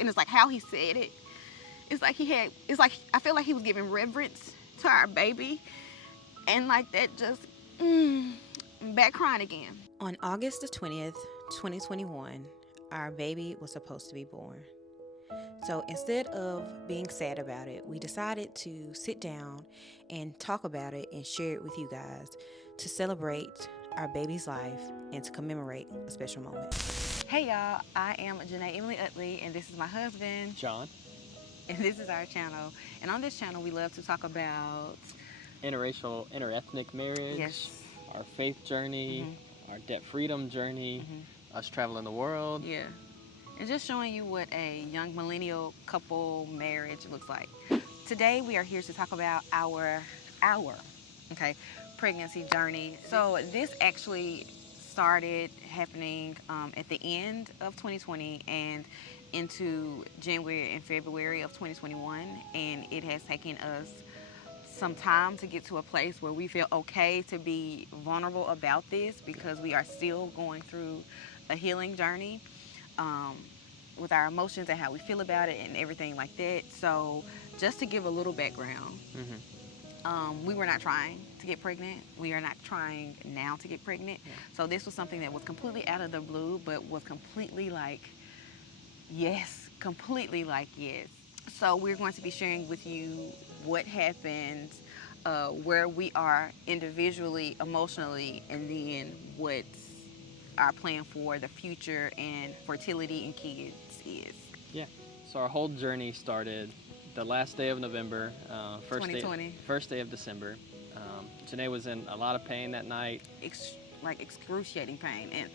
and it's like how he said it. It's like I feel like he was giving reverence to our baby, and like that just, back crying again. On August the 20th, 2021, our baby was supposed to be born. So instead of being sad about it, we decided to sit down and talk about it and share it with you guys to celebrate our baby's life and to commemorate a special moment. Hey y'all, I am Jená Emily Utley, and this is my husband, John. and this is our channel. And on this channel, we love to talk about Interracial, interethnic marriage, yes, our faith journey, our debt freedom journey, us traveling the world. yeah, and just showing you what a young millennial couple marriage looks like. Today, we are here to talk about our pregnancy journey. So this actually started happening at the end of 2020 and into January and February of 2021, and it has taken us some time to get to a place where we feel okay to be vulnerable about this, because we are still going through a healing journey with our emotions and how we feel about it and everything like that. So just to give a little background, we were not trying to get pregnant. We are not trying now to get pregnant. Yeah. So this was something that was completely out of the blue, but was completely like, yes, completely like, yes. So we're going to be sharing with you what happened, where we are individually, emotionally, and then what's our plan for the future and fertility and kids is. Yeah. So our whole journey started the last day of November, first day of December. Jená was in a lot of pain that night. Like excruciating pain. And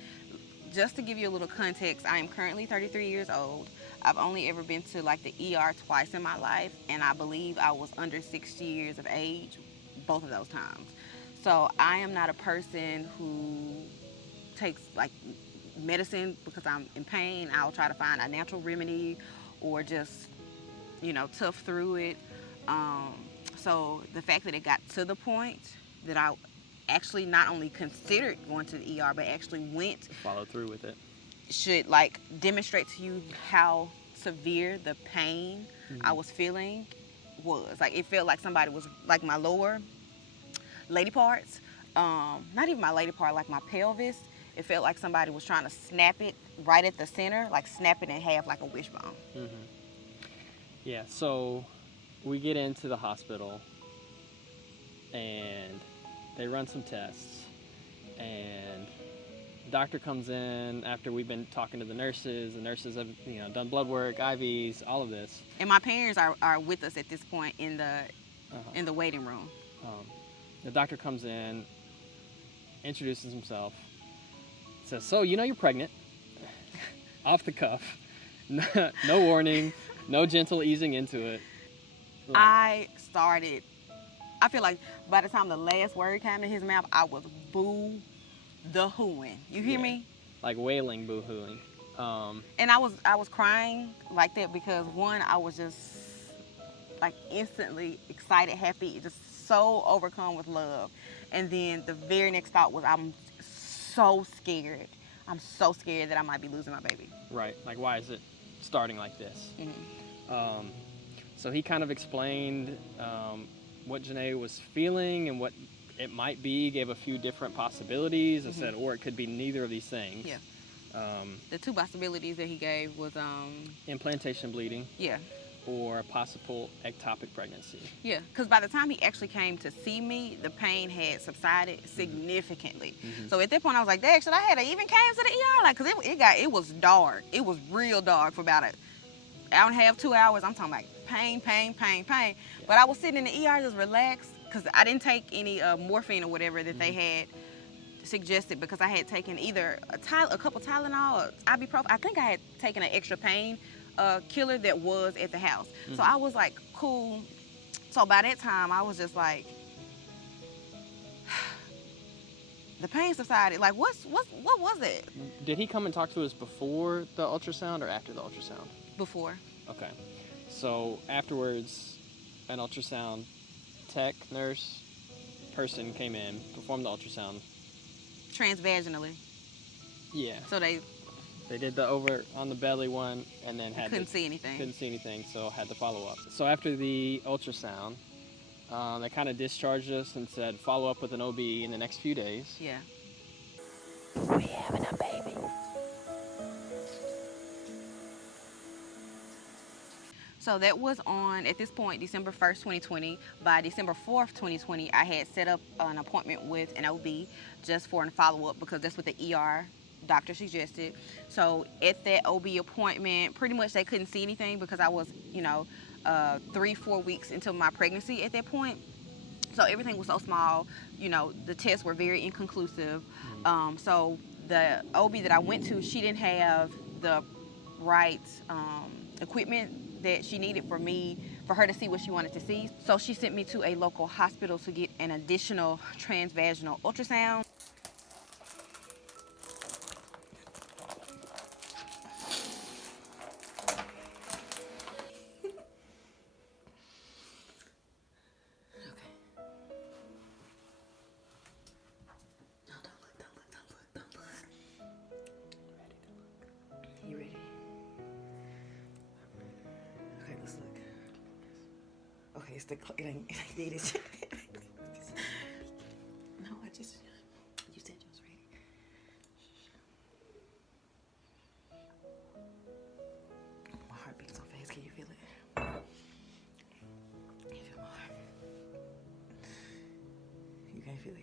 just to give you a little context, I am currently 33 years old. I've only ever been to like the ER twice in my life, and I believe I was under 60 years of age both of those times. So I am not a person who takes like medicine because I'm in pain. I'll try to find a natural remedy or just, tough through it. So the fact that it got to the point that I actually not only considered going to the ER, but actually went, follow through with it, should like demonstrate to you how severe the pain I was feeling was. Like it felt like somebody was like my lower lady parts, not even my lady part, like my pelvis. It felt like somebody was trying to snap it right at the center, like snap it in half like a wishbone. Yeah, so we get into the hospital and they run some tests, and the doctor comes in after we've been talking to the nurses. The nurses have, done blood work, IVs, all of this. And my parents are with us at this point in the waiting room. The doctor comes in, introduces himself, says, "So you're pregnant," off the cuff, no warning, no gentle easing into it. I feel like by the time the last word came to his mouth, I was boo-the-hooing. You hear me? Like wailing, boo-hooing. And I was crying like that because one, I was just like instantly excited, happy, just so overcome with love. And then the very next thought was, I'm so scared. I'm so scared that I might be losing my baby. Right. Like, why is it starting like this? So he kind of explained what Jená was feeling and what it might be, gave a few different possibilities. I said, or it could be neither of these things. Yeah. The two possibilities that he gave was implantation bleeding. Yeah. Or a possible ectopic pregnancy. Yeah, because by the time he actually came to see me, the pain had subsided significantly. So at that point, I was like, "Dad, should I have even came to the ER?" Like, cause it was dark. It was real dark for about an hour and a half, 2 hours. I'm talking like pain. Yeah. But I was sitting in the ER just relaxed because I didn't take any morphine or whatever that they had suggested, because I had taken either a couple Tylenol or ibuprofen. I think I had taken an extra pain killer that was at the house. So I was like, cool. So by that time, I was just like, the pain subsided. Like, what was it? Did he come and talk to us before the ultrasound or after the ultrasound? Before. Okay. So afterwards, an ultrasound tech, nurse, person came in, performed the ultrasound. Transvaginally. Yeah. So they They did the over on the belly one, and then Couldn't see anything. Couldn't see anything, so had to follow up. So after the ultrasound, they kind of discharged us and said follow up with an OB in the next few days. Yeah. We having a baby. So that was on, at this point, December 1st, 2020. By December 4th, 2020, I had set up an appointment with an OB just for a follow-up because that's what the ER doctor suggested. So at that OB appointment, pretty much they couldn't see anything because I was, 3-4 weeks into my pregnancy at that point. So everything was so small, the tests were very inconclusive. So the OB that I went to, she didn't have the right equipment that she needed for her to see what she wanted to see. So she sent me to a local hospital to get an additional transvaginal ultrasound. It's the it ain't needed. No, you said you was ready. My heart beats so fast. Can you feel it? You feel my heart? You can't feel it.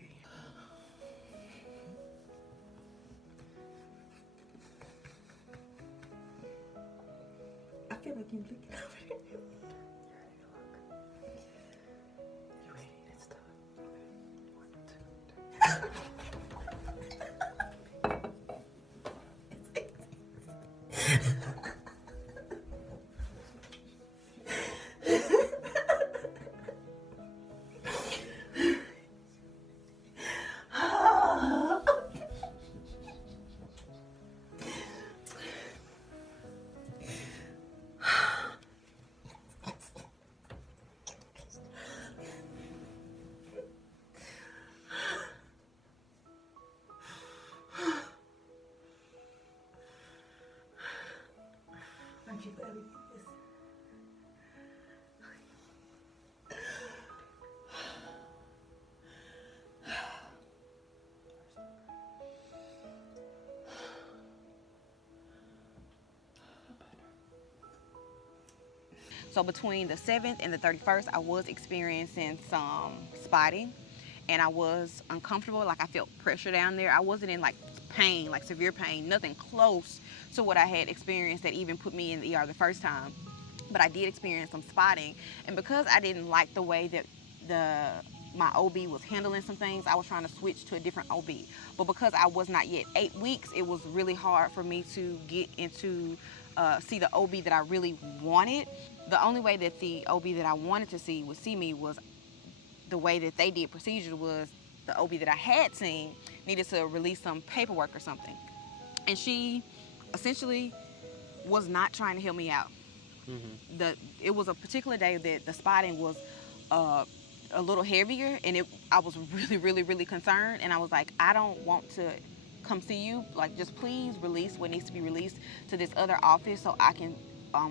I feel like you're looking over there. So between the 7th and the 31st, I was experiencing some spotting, and I was uncomfortable. Like I felt pressure down there. I wasn't in like pain, like severe pain, nothing close to what I had experienced that even put me in the ER the first time. But I did experience some spotting, and because I didn't like the way that my OB was handling some things, I was trying to switch to a different OB. But because I was not yet 8 weeks, it was really hard for me to get into see the OB that I really wanted. The only way that the OB that I wanted to see would see me was the way that they did procedure was the OB that I had seen needed to release some paperwork or something. And she essentially was not trying to help me out. It was a particular day that the spotting was a little heavier, and I was really, really, really concerned. And I was like, I don't want to come see you. Like, just please release what needs to be released to this other office so I can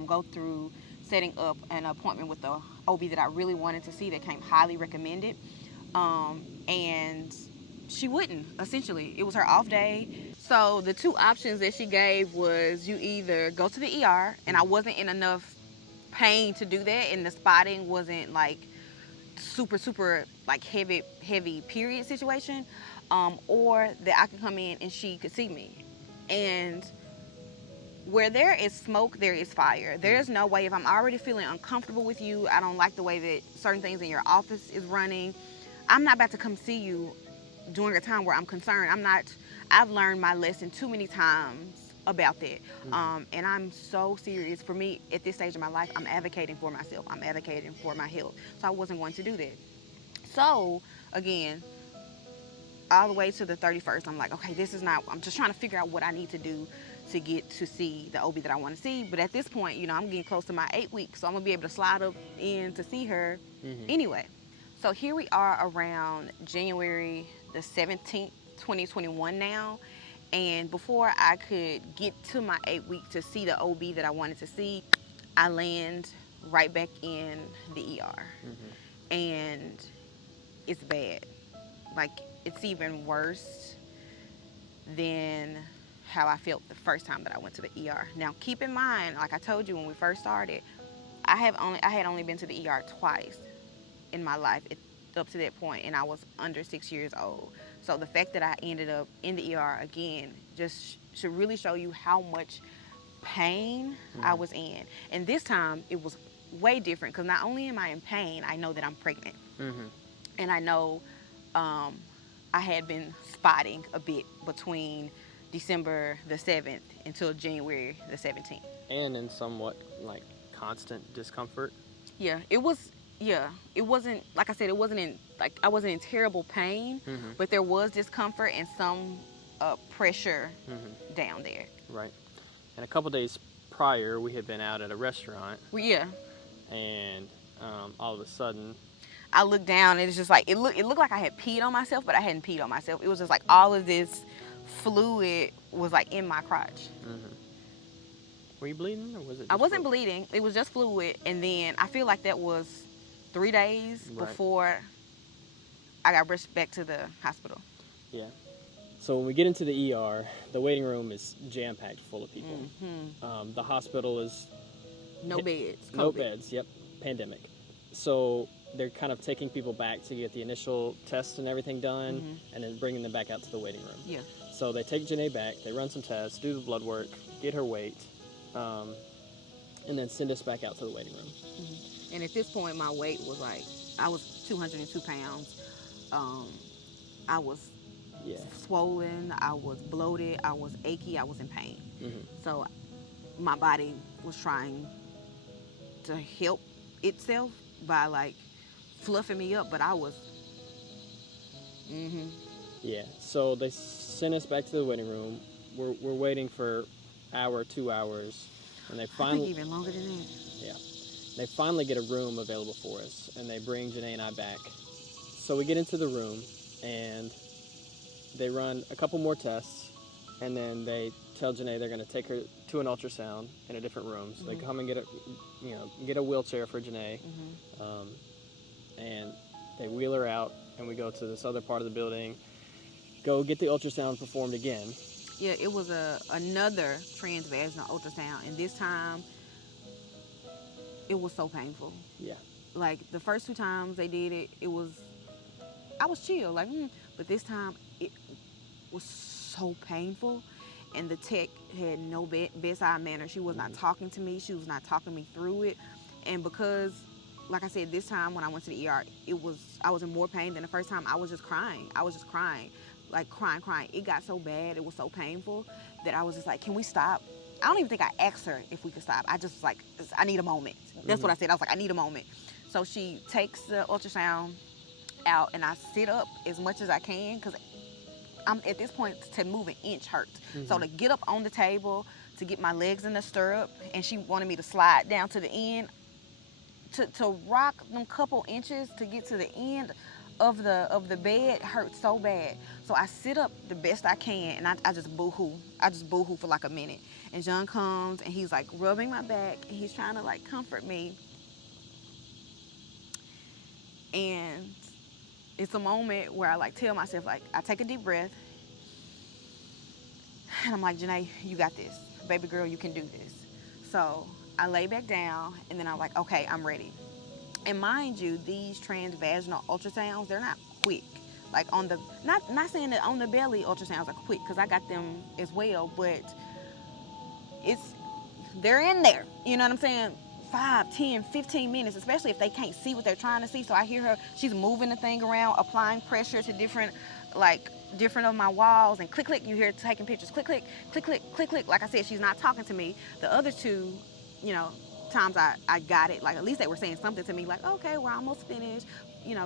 go through setting up an appointment with the OB that I really wanted to see that came highly recommended. And she wouldn't, essentially. It was her off day. So the two options that she gave was you either go to the ER, and I wasn't in enough pain to do that, and the spotting wasn't like super like heavy period situation, or that I could come in and she could see me. And where there is smoke, there is fire. There's no way, if I'm already feeling uncomfortable with you, I don't like the way that certain things in your office is running, I'm not about to come see you during a time where I'm concerned. I've learned my lesson too many times about that. And I'm so serious. For me, at this stage of my life, I'm advocating for myself. I'm advocating for my health. So I wasn't going to do that. So, again, all the way to the 31st, I'm like, okay, I'm just trying to figure out what I need to do to get to see the OB that I want to see. But at this point, I'm getting close to my 8 weeks, so I'm going to be able to slide up in to see her anyway. So here we are around January the 17th, 2021 now, And before I could get to my 8 week to see the OB that I wanted to see, I land right back in the ER. And it's bad. Like, it's even worse than how I felt the first time that I went to the ER. Now, keep in mind, like I told you when we first started, I had only been to the ER twice in my life up to that point, and I was under 6 years old. So the fact that I ended up in the ER again just should really show you how much pain I was in. And this time it was way different, because not only am I in pain, I know that I'm pregnant. And I know I had been spotting a bit between December the 7th until January the 17th. And in somewhat like constant discomfort. Yeah, it wasn't, like I said, it wasn't in, like, I wasn't in terrible pain, but there was discomfort and some pressure down there. Right. And a couple days prior, we had been out at a restaurant. Yeah. And all of a sudden, I looked down and it's just like, it looked like I had peed on myself, but I hadn't peed on myself. It was just like all of this fluid was like in my crotch. Were you bleeding, or was it just I wasn't fluid? bleeding. It was just fluid. And then I feel like that was 3 days before I got rushed back to the hospital. Yeah. So when we get into the ER, the waiting room is jam-packed full of people. The hospital is... No beds. COVID. No beds, yep. Pandemic. So they're kind of taking people back to get the initial tests and everything done, and then bringing them back out to the waiting room. Yeah. So they take Jená back, they run some tests, do the blood work, get her weight, and then send us back out to the waiting room. And at this point, my weight was like, I was 202 pounds. I was swollen, I was bloated, I was achy, I was in pain. So my body was trying to help itself by like fluffing me up, but I was... Yeah, so they sent us back to the waiting room. We're waiting for hour, 2 hours, and they finally... I think even longer than that. Yeah. They finally get a room available for us, and they bring Jená and I back. So we get into the room, and they run a couple more tests, and then they tell Jená they're going to take her to an ultrasound in a different room. So they come and get a wheelchair for Jená, and they wheel her out, and we go to this other part of the building, go get the ultrasound performed again. Yeah, it was another transvaginal ultrasound, and this time it was so painful. Yeah. Like the first 2 times they did it, I was chill, like, but this time it was so painful, and the tech had no bedside manner. She was not talking to me. She was not talking me through it, and because, like I said, this time when I went to the ER, I was in more pain than the first time. I was just crying. Like crying. It got so bad, it was so painful that I was just like, can we stop? I don't even think I asked her if we could stop. I just was like, I need a moment. That's what I said. I was like, I need a moment. So she takes the ultrasound out, and I sit up as much as I can, because I'm at this point, to move an inch hurts. So to get up on the table, to get my legs in the stirrup, and she wanted me to slide down to the end, to rock them couple inches to get to the end of the bed hurt so bad. So I sit up the best I can, and I just boo-hoo. I just boo-hoo for like a minute. And John comes, and he's like rubbing my back, and he's trying to like comfort me. And it's a moment where I like tell myself, like, I take a deep breath, and I'm like, Jená, you got this. Baby girl, you can do this. So I lay back down, and then I'm like, okay, I'm ready. And mind you, these transvaginal ultrasounds, they're not quick. Like on the, not saying that on the belly ultrasounds are quick, because I got them as well, but they're in there. You know what I'm saying? 5, 10, 15 minutes, especially if they can't see what they're trying to see. So I hear her, she's moving the thing around, applying pressure to different of my walls, and click, click, you hear her taking pictures, click, click, click, click, click, click. Like I said, she's not talking to me. The other 2, times I got it, like at least they were saying something to me, like, okay, we're almost finished,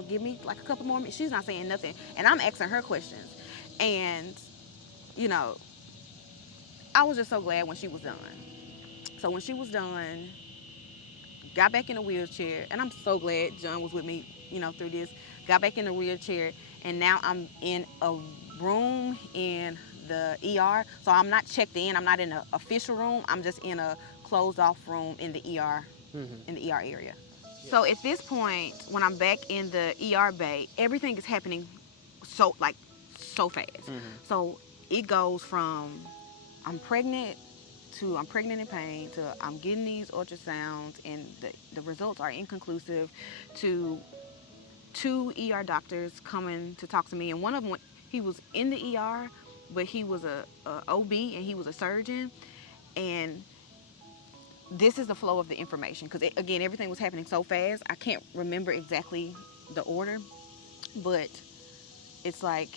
give me like a couple more minutes. She's not saying nothing, and I'm asking her questions, and I was just so glad when she was done. So when she was done, got back in the wheelchair, and I'm so glad John was with me, through this. Got back in the wheelchair, and now I'm in a room in the ER. So I'm not checked in. I'm not in an official room. I'm just in a closed off room in the ER, in the ER area. So at this point, when I'm back in the ER bay, everything is happening so fast. So it goes from I'm pregnant to I'm pregnant in pain to I'm getting these ultrasounds and the results are inconclusive to 2 ER doctors coming to talk to me. And one of them, he was in the ER, but he was a OB and he was a surgeon. And this is the flow of the information because, again, everything was happening so fast. I can't remember exactly the order, but it's like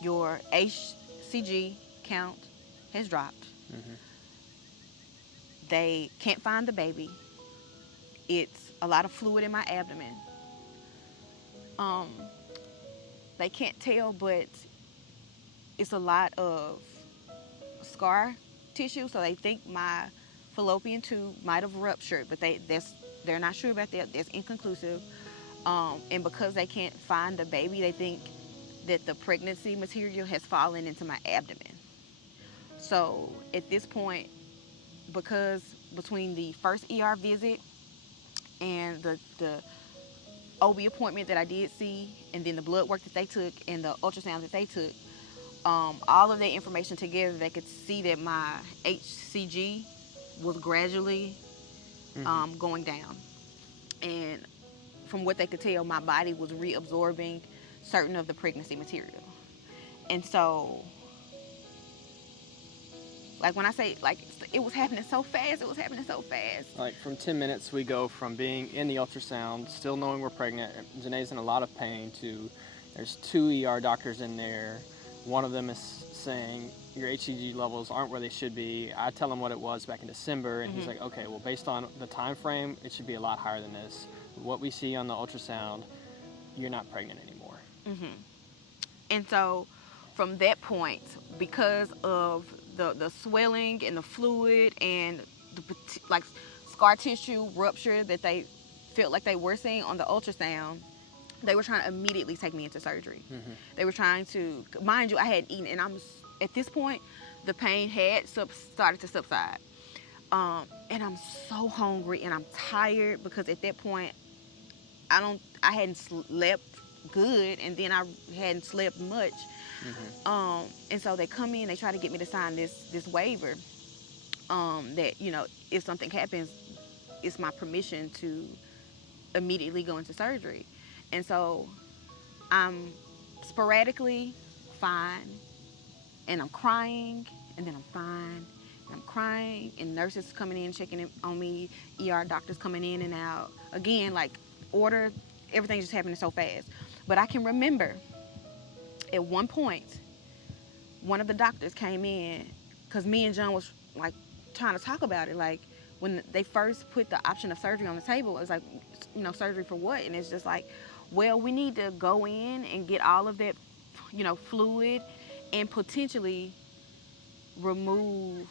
your HCG count has dropped. They can't find the baby. It's a lot of fluid in my abdomen. They can't tell, but it's a lot of scar tissue, so they think my fallopian tube might have ruptured, but they're not sure about that. That's inconclusive. And because they can't find the baby, they think that the pregnancy material has fallen into my abdomen. So at this point, because between the first ER visit and the OB appointment that I did see, and then the blood work that they took and the ultrasound that they took, all of that information together, they could see that my HCG was gradually going down. And from what they could tell, my body was reabsorbing certain of the pregnancy material. And so, like when I say, like, it was happening so fast, Like from 10 minutes, we go from being in the ultrasound, still knowing we're pregnant, Jená's in a lot of pain, to there's 2 ER doctors in there. One of them is saying your HCG levels aren't where they should be. I tell him what it was back in December, and he's like, okay, well, based on the time frame, it should be a lot higher than this. What we see on the ultrasound, you're not pregnant anymore. And so from that point, because of the swelling and the fluid and the like scar tissue rupture that they felt like they were seeing on the ultrasound, they were trying to immediately take me into surgery. They were trying to, mind you, I hadn't eaten, and at this point, the pain had started to subside. And I'm so hungry and I'm tired because at that point, I hadn't slept good, and then I hadn't slept much. And so they come in, they try to get me to sign this waiver that, you know, if something happens, it's my permission to immediately go into surgery. And so I'm sporadically fine, and I'm crying, and then I'm fine, and I'm crying, and nurses coming in, checking in on me, ER doctors coming in and out. Again, like, everything's just happening so fast. But I can remember at one point, one of the doctors came in, because me and John was, like, trying to talk about it. Like, when they first put the option of surgery on the table, it was like, you know, surgery for what? And it's just like, well, we need to go in and get all of that, you know, fluid and potentially remove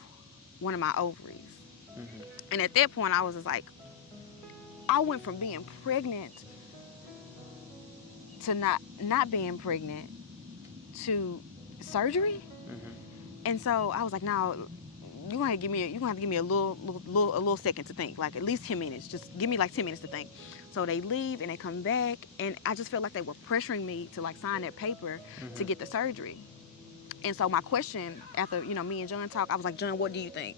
one of my ovaries. And at that point, I was just like, I went from being pregnant to not being pregnant to surgery. And so I was like, no, you're gonna have to give me a little second to think, like at least 10 minutes. Just give me like 10 minutes to think. So they leave and they come back, and I just felt like they were pressuring me to like sign that paper to get the surgery. And so my question after, you know, me and John talk, I was like, John, what do you think?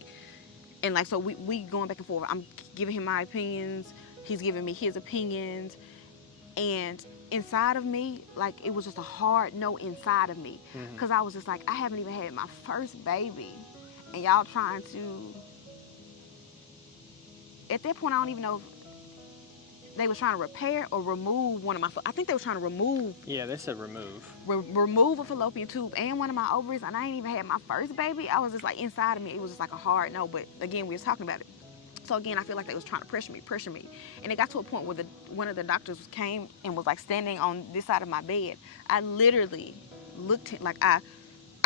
And like, so we going back and forth. I'm giving him my opinions. He's giving me his opinions. And inside of me, like, it was just a hard no inside of me. Because I was just like, I haven't even had my first baby. And y'all trying to, at that point, I don't even know if they were trying to repair or remove one of my, I think they were trying to remove. Yeah, they said remove. Remove a fallopian tube and one of my ovaries, and I ain't even had my first baby. I was just like, inside of me, it was just like a hard no. But again, we was talking about it. So again, I feel like they was trying to pressure me. And it got to a point where one of the doctors came and was like standing on this side of my bed. I literally looked, like I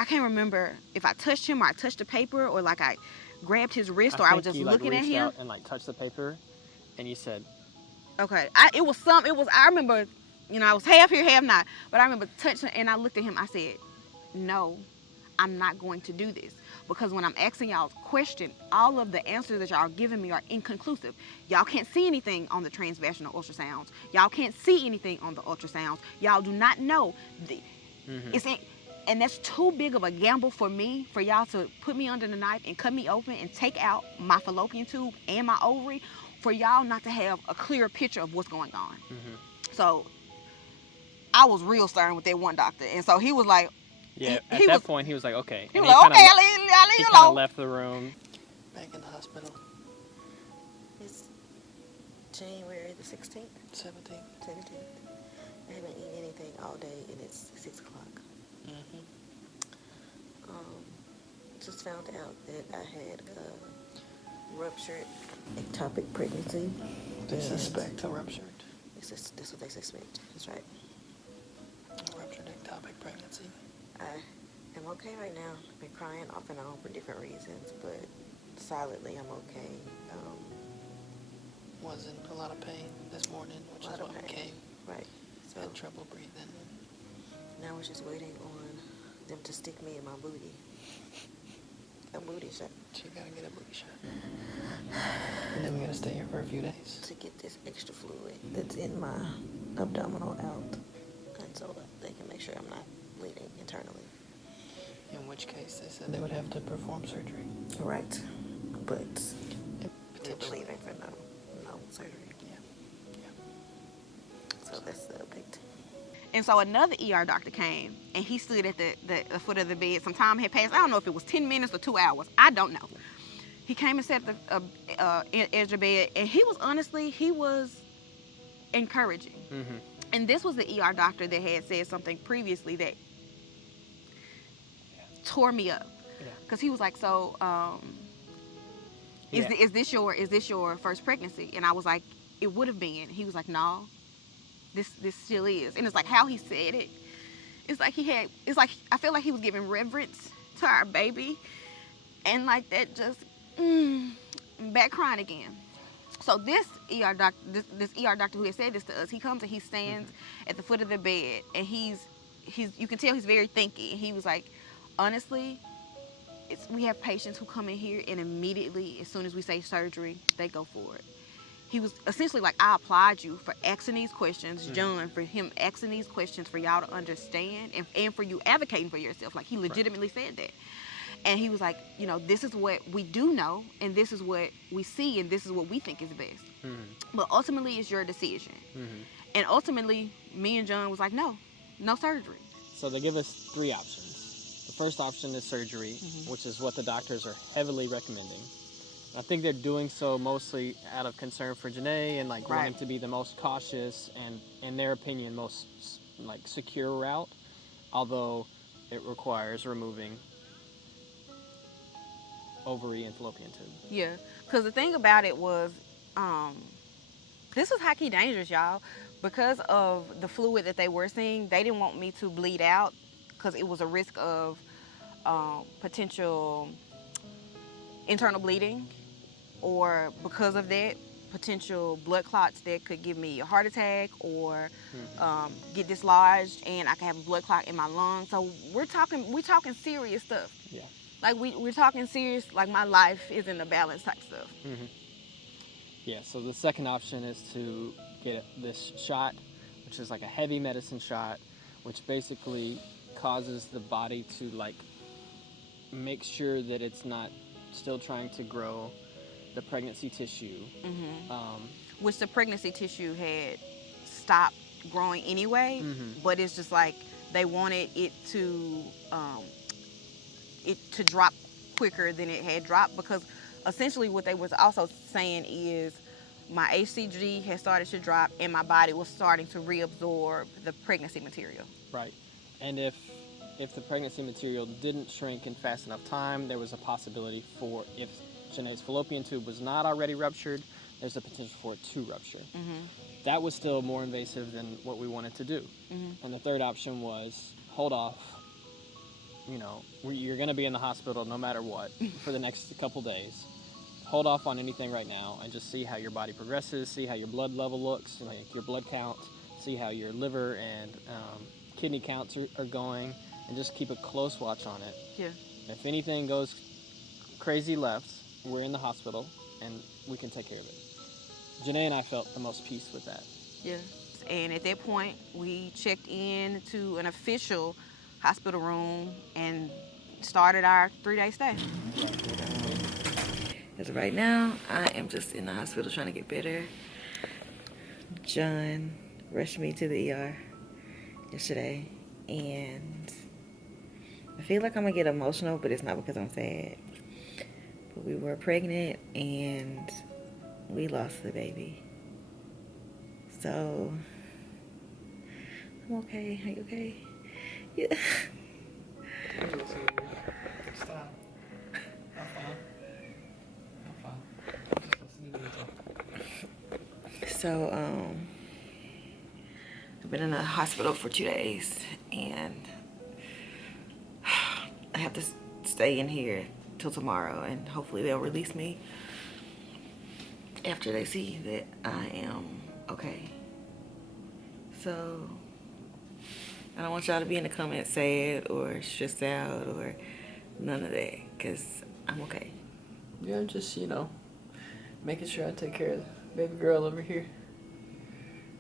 can't remember if I touched him or I touched the paper or like I grabbed his wrist or I was just looking at him. Out and like touched the paper, and you said, okay. I remember, you know, I was half here, half not. But I remember touching, and I looked at him. I said, no, I'm not going to do this. Because when I'm asking y'all a question, all of the answers that y'all are giving me are inconclusive. Y'all can't see anything on the transvaginal ultrasounds. Y'all can't see anything on the ultrasounds. Y'all do not know. And that's too big of a gamble for me, for y'all to put me under the knife and cut me open and take out my fallopian tube and my ovary, for y'all not to have a clear picture of what's going on. So I was real stern with that one doctor. And so he was like, yeah, at that point, he was like, okay. He was like, okay, I'll leave he you kind of alone. left the room. Back in the hospital. It's January the 16th, 17th. 17th. I haven't eaten anything all day, and it's 6 o'clock. Just found out that I had a ruptured ectopic pregnancy. They suspect a ruptured. That's what they suspect. That's right. A ruptured ectopic pregnancy. I am okay right now. I've been crying off and on for different reasons, but solidly I'm okay. Was in a lot of pain this morning, which is what came. Right. So had trouble breathing. now we're just waiting on them to stick me in my booty. A booty shot. She gotta get a booty shot. And then we gotta stay here for a few days. To get this extra fluid that's in my abdominal out. And so that they can make sure I'm not bleeding internally. In which case, they said they would have to perform surgery. Right. But they're Potentially. believing for no surgery. Yeah. So that's the update. And so another ER doctor came, and he stood at the foot of the bed. Some time had passed. I don't know if it was 10 minutes or 2 hours. I don't know. He came and sat at the edge of the bed, and he was encouraging. And this was the ER doctor that had said something previously that tore me up. Because he was like, so, is this your first pregnancy? And I was like, it would have been. He was like, no. This still is. And it's like how he said it. It's like I feel like he was giving reverence to our baby. And like that just back crying again. So this ER doctor who had said this to us, he comes and he stands at the foot of the bed, and he's you can tell he's very thinky. And he was like, honestly, we have patients who come in here and immediately, as soon as we say surgery, they go for it. He was essentially like, I applaud you for asking these questions, John, for him asking these questions for y'all to understand, and for you advocating for yourself. Like, he legitimately said that. And he was like, this is what we do know, and this is what we see, and this is what we think is best. But ultimately, it's your decision. And ultimately, me and John was like, no surgery. So they give us 3 options. The first option is surgery, which is what the doctors are heavily recommending. I think they're doing so mostly out of concern for Jená and wanting to be the most cautious and, in their opinion, most secure route, although it requires removing ovary and fallopian tube. Yeah, because the thing about it was, this was high-key dangerous, y'all. Because of the fluid that they were seeing, they didn't want me to bleed out because it was a risk of potential internal bleeding, or because of that, potential blood clots that could give me a heart attack or get dislodged, and I could have a blood clot in my lungs. So we're talking serious stuff. Yeah. Like we're talking serious, like my life is in the balance type stuff. Yeah, so the second option is to get this shot, which is like a heavy medicine shot, which basically causes the body to make sure that it's not still trying to grow the pregnancy tissue. Which the pregnancy tissue had stopped growing anyway, but it's just like they wanted it to drop quicker than it had dropped, because essentially what they was also saying is my HCG had started to drop and my body was starting to reabsorb the pregnancy material. Right. And if the pregnancy material didn't shrink in fast enough time, there was a possibility for, if Jená's fallopian tube was not already ruptured, there's a potential for it to rupture. That was still more invasive than what we wanted to do. And the third option was hold off. You're going to be in the hospital no matter what for the next couple days. Hold off on anything right now and just see how your body progresses, see how your blood level looks, like your blood count, see how your liver and kidney counts are going, and just keep a close watch on it. Yeah. If anything goes crazy left, we're in the hospital and we can take care of it. Jená and I felt the most peace with that. Yeah. And at that point, we checked in to an official hospital room and started our 3-day stay. As of right now, I am just in the hospital trying to get better. John rushed me to the ER yesterday, and I feel like I'm gonna get emotional, but it's not because I'm sad. But we were pregnant and we lost the baby. So I'm okay. Are you okay? Yeah. Stop. I'm fine. I'm fine. I'm just listening to you talk. So I've been in the hospital for 2 days, and I have to stay in here till tomorrow, and hopefully they'll release me after they see that I am okay. So I don't want y'all to be in the comments sad or stressed out or none of that, because I'm okay. Yeah, just, making sure I take care of the baby girl over here.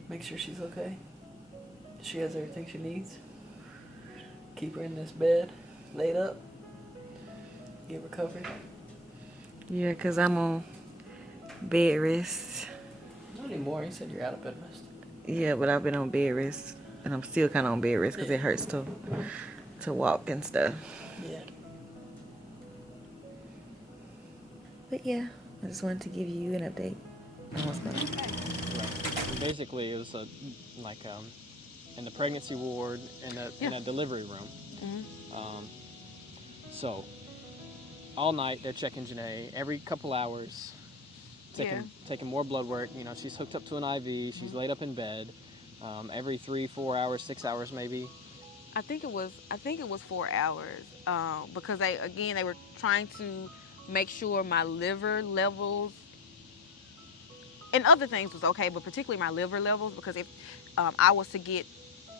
Make sure she's okay. She has everything she needs. Keep her in this bed, laid up. Get recovered. Yeah, because I'm on bed rest. Not anymore. You said you're out of bed rest. Yeah, but I've been on bed rest, and I'm still kind of on bed rest because it hurts to walk and stuff. Yeah. But yeah, I just wanted to give you an update on what's going on. Right. Basically, it was in the pregnancy ward in a delivery room. Mm-hmm. So all night they're checking Jená every couple hours, taking more blood work. She's hooked up to an IV. She's laid up in bed every 3, 4 hours, 6 hours maybe. I think it was 4 hours because they were trying to make sure my liver levels and other things was okay, but particularly my liver levels, because if I was to get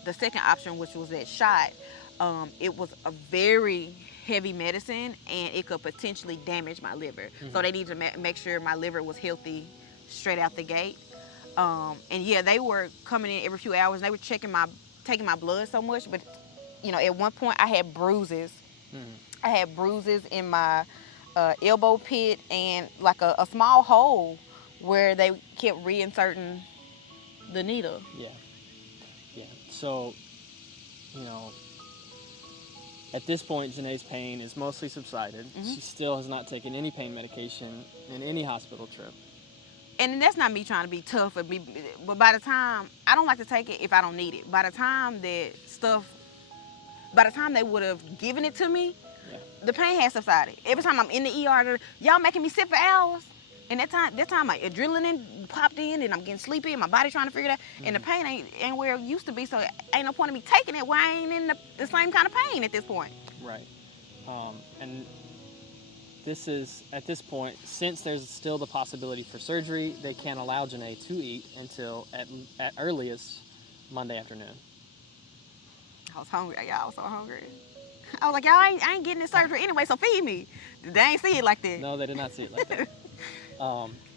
the second option, which was that shot, it was a very heavy medicine and it could potentially damage my liver. Mm-hmm. So they needed to make sure my liver was healthy straight out the gate. And yeah, they were coming in every few hours and they were taking my blood so much, but at one point I had bruises. Mm-hmm. I had bruises in my elbow pit and like a small hole where they kept reinserting the needle. Yeah. So, at this point, Jená's pain is mostly subsided. Mm-hmm. She still has not taken any pain medication in any hospital trip. And that's not me trying to be tough, but by the time, I don't like to take it if I don't need it. By the time they would have given it to me, the pain has subsided. Every time I'm in the ER, y'all making me sit for hours. And that time my adrenaline popped in and I'm getting sleepy and my body trying to figure it out. Mm-hmm. And the pain ain't where it used to be, so ain't no point in me taking it when I ain't in the same kind of pain at this point. Right. And this is, at this point, since there's still the possibility for surgery, they can't allow Jená to eat until at earliest Monday afternoon. I was hungry. Y'all, I was so hungry. I was like, y'all, I ain't getting this surgery anyway, so feed me. They ain't see it like that. No, they did not see it like that.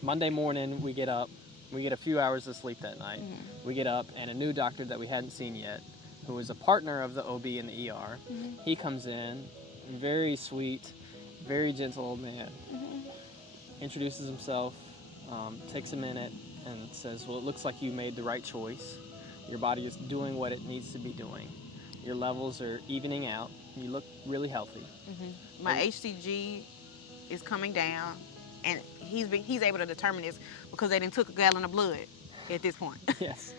Monday morning, we get up. We get a few hours of sleep that night. Mm-hmm. We get up, and a new doctor that we hadn't seen yet, who was a partner of the OB in the ER, mm-hmm. he comes in, very sweet, very gentle old man, mm-hmm. introduces himself, takes a minute, and says, well, it looks like you made the right choice. Your body is doing what it needs to be doing. Your levels are evening out. You look really healthy. Mm-hmm. My HCG is coming down, and he's able to determine this because they done took a gallon of blood at this point. Yes.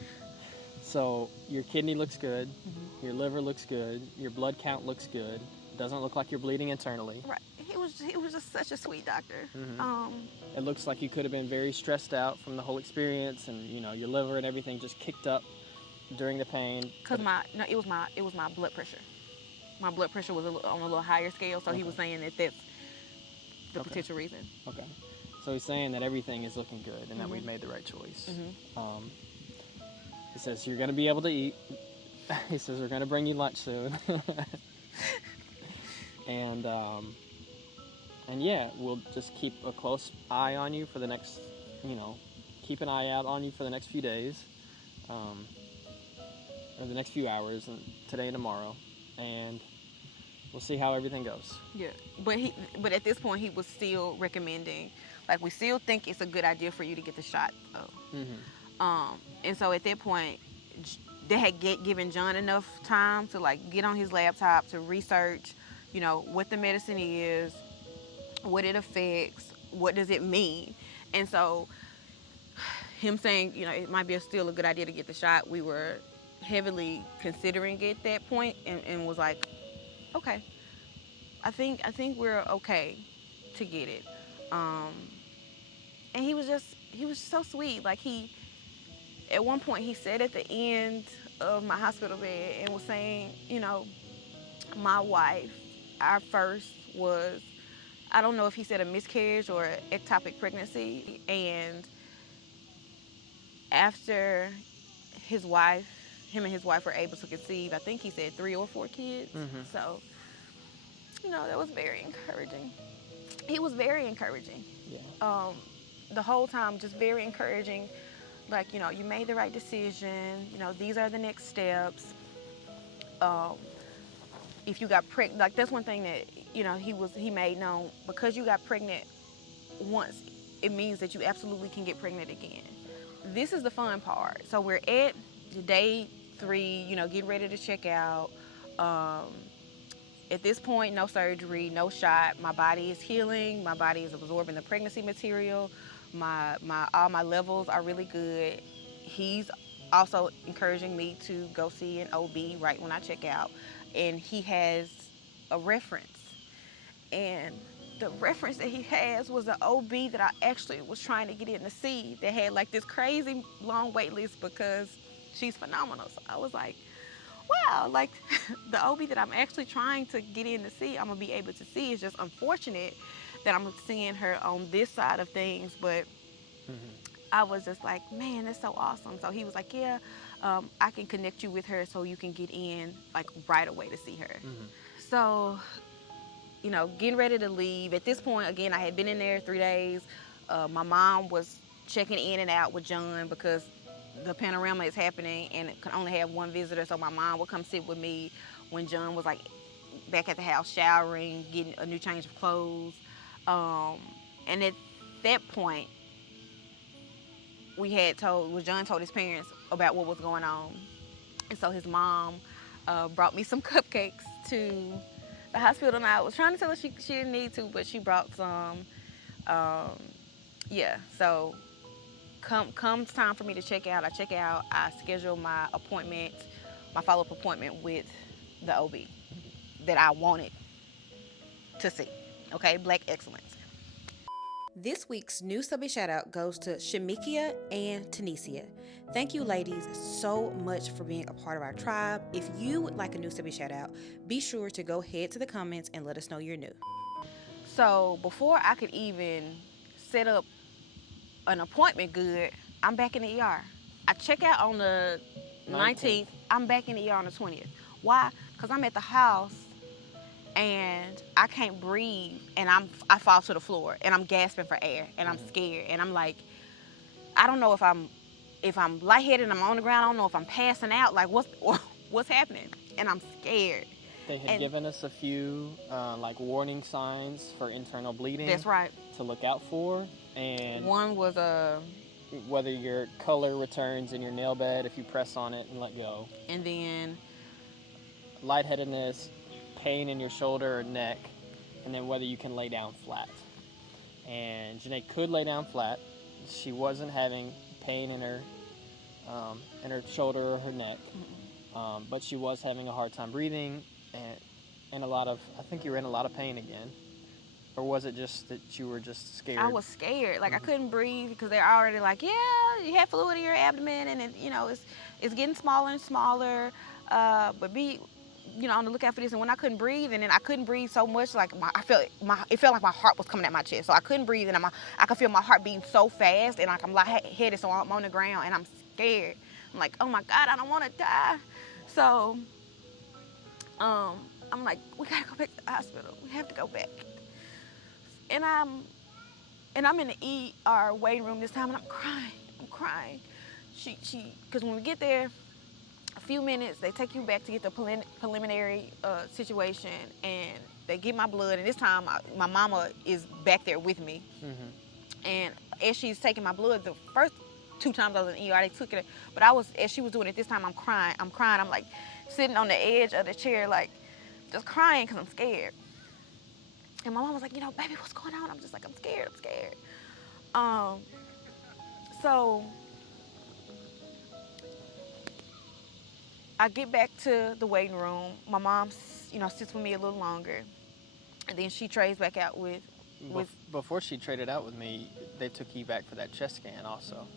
So your kidney looks good. Mm-hmm. Your liver looks good. Your blood count looks good. Doesn't look like you're bleeding internally. Right. He was just such a sweet doctor. Mm-hmm. It looks like you could have been very stressed out from the whole experience, and your liver and everything just kicked up during the pain. It was my blood pressure. My blood pressure was on a little higher scale, so okay. He was saying that that's the potential reason. Okay. So he's saying that everything is looking good and mm-hmm. that we've made the right choice. Mm-hmm. He says you're going to be able to eat. He says we're going to bring you lunch soon. And yeah, we'll just keep a close eye on you for the next, keep an eye out on you for the next few days, or the next few hours, and today and tomorrow, and we'll see how everything goes. Yeah, but at this point he was still recommending, like, we still think it's a good idea for you to get the shot though. And so at that point, they had given John enough time to like get on his laptop to research, what the medicine is, what it affects, what does it mean. And so him saying, it might be still a good idea to get the shot, we were heavily considering it at that point, and was like, okay, I think we're okay to get it. And he was so sweet. Like, at one point he sat at the end of my hospital bed and was saying, my wife, our first was, I don't know if he said a miscarriage or ectopic pregnancy, and after him and his wife were able to conceive, I think he said 3 or 4 kids. So, that was very encouraging. He was very encouraging. Yeah. The whole time, just very encouraging. Like, you made the right decision. These are the next steps. If you got pregnant, like, that's one thing that, he made known. Because you got pregnant once, it means that you absolutely can get pregnant again. This is the fun part. So we're at day 3, getting ready to check out. At this point, no surgery, no shot. My body is healing. My body is absorbing the pregnancy material. All my levels are really good. He's also encouraging me to go see an OB right when I check out. And he has a reference. And the reference that he has was the OB that I actually was trying to get in to see, that had like this crazy long wait list because she's phenomenal. So I was like, wow, like the OB that I'm actually trying to get in to see, I'm gonna be able to see. It's just unfortunate that I'm seeing her on this side of things, but I was just like, man, that's so awesome. So he was like, yeah, I can connect you with her so you can get in like right away to see her. So, getting ready to leave. At this point, again, I had been in there 3 days. My mom was checking in and out with John because the panorama is happening and it could only have one visitor, so my mom would come sit with me when John was like back at the house showering, getting a new change of clothes. And at that point, John told his parents about what was going on. And so his mom brought me some cupcakes to the hospital, and I was trying to tell her she didn't need to, but she brought some. So comes time for me to check out. I check out. I schedule my follow-up appointment with the OB that I wanted to see. Okay, Black excellence. This week's new Subbie Shoutout goes to Shamikia and Tanisha. Thank you, ladies, so much for being a part of our tribe. If you would like a new Subbie Shoutout, be sure to go head to the comments and let us know you're new. So before I could even set up an appointment good, I'm back in the ER. I check out on the 19th. I'm back in the ER on the 20th. Why? Because I'm at the house and I can't breathe, and I fall to the floor, and I'm gasping for air, and I'm scared, and I'm like, I don't know if I'm lightheaded and I'm on the ground. I don't know if I'm passing out. Like, what's happening? And I'm scared. They had given us a few like warning signs for internal bleeding. That's right. To look out for, and one was whether your color returns in your nail bed if you press on it and let go, and then lightheadedness, pain in your shoulder or neck, and then whether you can lay down flat. And Jená could lay down flat. She wasn't having pain in her shoulder or her neck, but she was having a hard time breathing, and I think you were in a lot of pain again. Or was it just that you were just scared? I was scared. Like, I couldn't breathe because they're already like, yeah, you have fluid in your abdomen, and it's getting smaller and smaller. But be on the lookout for this. And when I couldn't breathe, and then I couldn't breathe so much, like it felt like my heart was coming at my chest. So I couldn't breathe, and I could feel my heart beating so fast, and like I'm lightheaded, so I'm on the ground, and I'm scared. I'm like, oh my God, I don't want to die. So I'm like, we gotta go back to the hospital. We have to go back. And I'm in the ER waiting room this time, and I'm crying. Because when we get there, a few minutes, they take you back to get the preliminary situation, and they get my blood. And this time, my mama is back there with me. Mm-hmm. And as she's taking my blood, the first 2 times I was in the ER, they took it. But as she was doing it this time, I'm crying. I'm like sitting on the edge of the chair, like just crying because I'm scared. And my mom was like, baby, what's going on? I'm just like, I'm scared. So I get back to the waiting room. My mom, sits with me a little longer. And then she trades back out with... Before she traded out with me, they took you back for that chest scan also.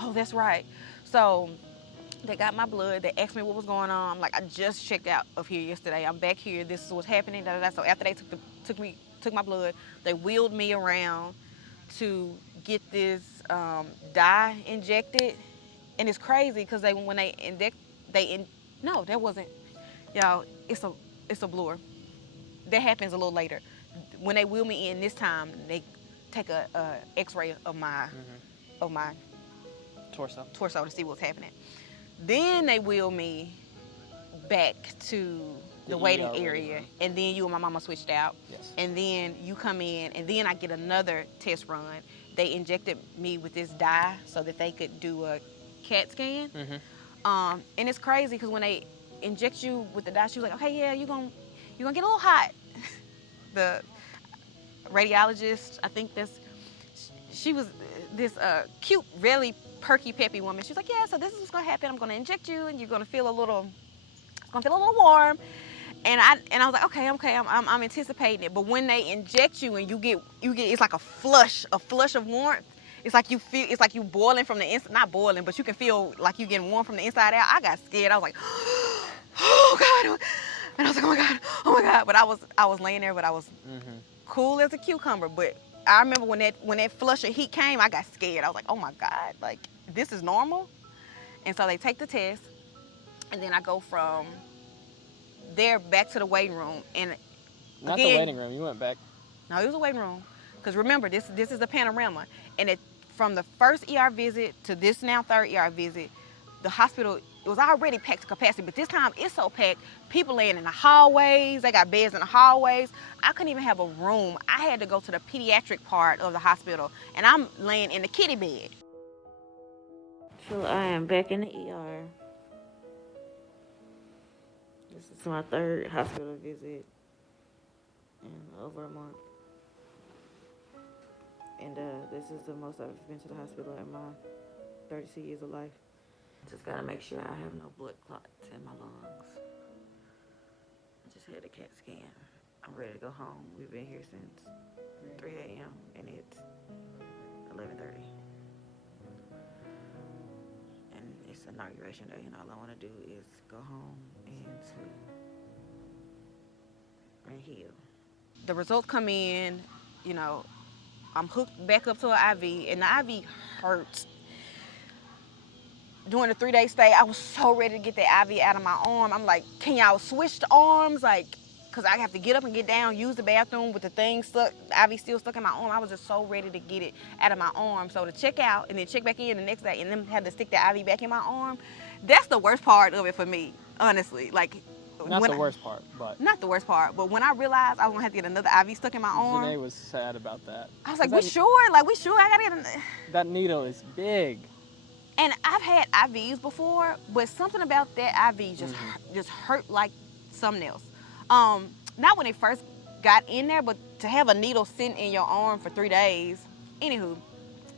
Oh, that's right. So they got my blood. They asked me what was going on. I'm like, I just checked out of here yesterday. I'm back here. This is what's happening. Da, da, da. So after they took my blood, they wheeled me around to get this dye injected. And it's crazy because when they inject, no, that wasn't, y'all, it's a blur. That happens a little later. When they wheel me in this time, they take a X-ray of my torso to see what's happening. Then they wheel me back to the waiting area, and then you and my mama switched out. Yes. And then you come in, and then I get another test run. They injected me with this dye so that they could do a CAT scan. Mm-hmm. And it's crazy because when they inject you with the dye, she was like, okay, yeah, you're gonna get a little hot. The radiologist, I think she was this cute, really perky, peppy woman. She was like, yeah, so this is what's gonna happen. I'm gonna inject you, and you're gonna feel a little warm. And I was like, okay, I'm anticipating it. But when they inject you and you get it's like a flush of warmth. It's like you boiling from the inside, not boiling, but you can feel like you getting warm from the inside out. I got scared. I was like, oh God. And I was like, oh my God. But I was laying there, but I was cool as a cucumber. But I remember when that flush of heat came, I got scared. I was like, oh my God, like this is normal. And so they take the test, and then I go from there back to the waiting room. And not the waiting room, you went back. No, it was a waiting room. Because remember, this is a panorama. And from the first ER visit to this now third ER visit, the hospital, it was already packed to capacity, but this time it's so packed, people laying in the hallways, they got beds in the hallways. I couldn't even have a room. I had to go to the pediatric part of the hospital, and I'm laying in the kiddie bed. So I am back in the ER. This is my third hospital visit in over a month. And this is the most I've been to the hospital in my 32 years of life. Just gotta make sure I have no blood clots in my lungs. I just had a CAT scan. I'm ready to go home. We've been here since 3 a.m. and it's 11:30. And it's inauguration day, and all I want to do is go home and sleep and heal. The results come in, I'm hooked back up to an IV, and the IV hurts. During the 3-day stay, I was so ready to get the IV out of my arm. I'm like, can y'all switch the arms? Like, because I have to get up and get down, use the bathroom with the thing stuck, the IV still stuck in my arm. I was just so ready to get it out of my arm. So to check out and then check back in the next day and then have to stick the IV back in my arm, that's the worst part of it for me, honestly. Like, not the worst part, but... Not the worst part, but when I realized I was going to have to get another IV stuck in my arm... Jené was sad about that. I was like, we sure? Like, we sure? I got to get... That needle is big. And I've had IVs before, but something about that IV just hurt like something else. Not when it first got in there, but to have a needle sitting in your arm for 3 days. Anywho,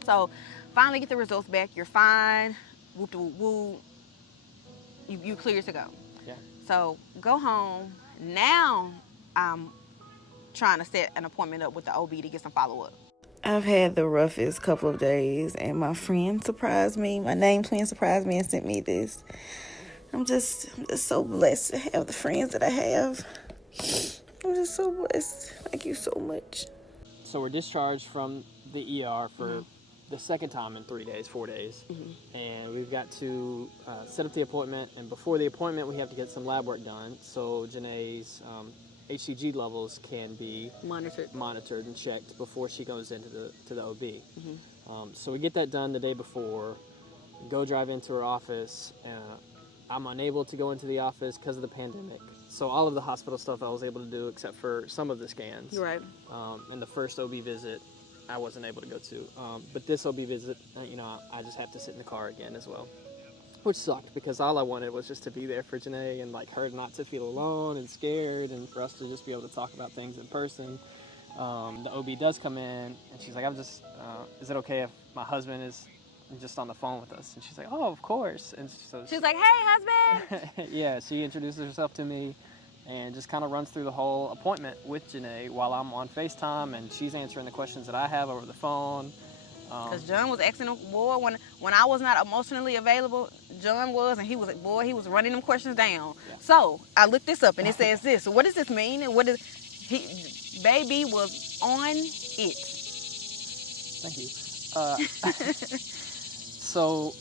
so finally get the results back. You're fine. Whoop de whoop whoop. You clear to go. Yeah. So go home. Now I'm trying to set an appointment up with the OB to get some follow-up. I've had the roughest couple of days, and my friend surprised me. My name twin surprised me and sent me this. I'm just so blessed to have the friends that I have. I'm just so blessed. Thank you so much. So we're discharged from the ER for the second time in 4 days. And we've got to set up the appointment, and before the appointment we have to get some lab work done so Jená's HCG levels can be monitored and checked before she goes into the OB. So we get that done the day before, go drive into her office. I'm unable to go into the office because of the pandemic. So all of the hospital stuff I was able to do except for some of the scans. Right. And the first OB visit I wasn't able to go to. But this OB visit, I just have to sit in the car again as well. Which sucked because all I wanted was just to be there for Jená and like her not to feel alone and scared and for us to just be able to talk about things in person. The OB does come in and she's like, is it okay if my husband is just on the phone with us? And she's like, oh, of course. And so She's like, hey, husband. yeah, she introduces herself to me and just kind of runs through the whole appointment with Jená while I'm on FaceTime and she's answering the questions that I have over the phone. Because John was asking, boy, when I was not emotionally available, John was, and he was running them questions down. Yeah. So I looked this up, and it says this. So what does this mean? And baby was on it. Thank you. So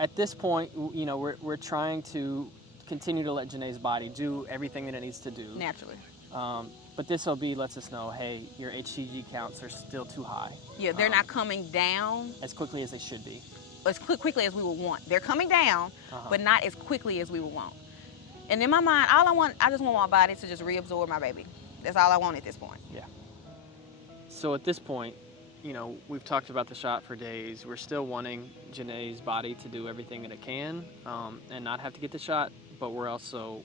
at this point, we're trying to continue to let Jená's body do everything that it needs to do. Naturally. But this OB lets us know, hey, your HCG counts are still too high. Yeah, they're not coming down as quickly as they should be. As quickly as we would want. They're coming down, but not as quickly as we would want. And in my mind, I just want my body to just reabsorb my baby. That's all I want at this point. Yeah. So at this point, we've talked about the shot for days. We're still wanting Jená's body to do everything that it can and not have to get the shot, but we're also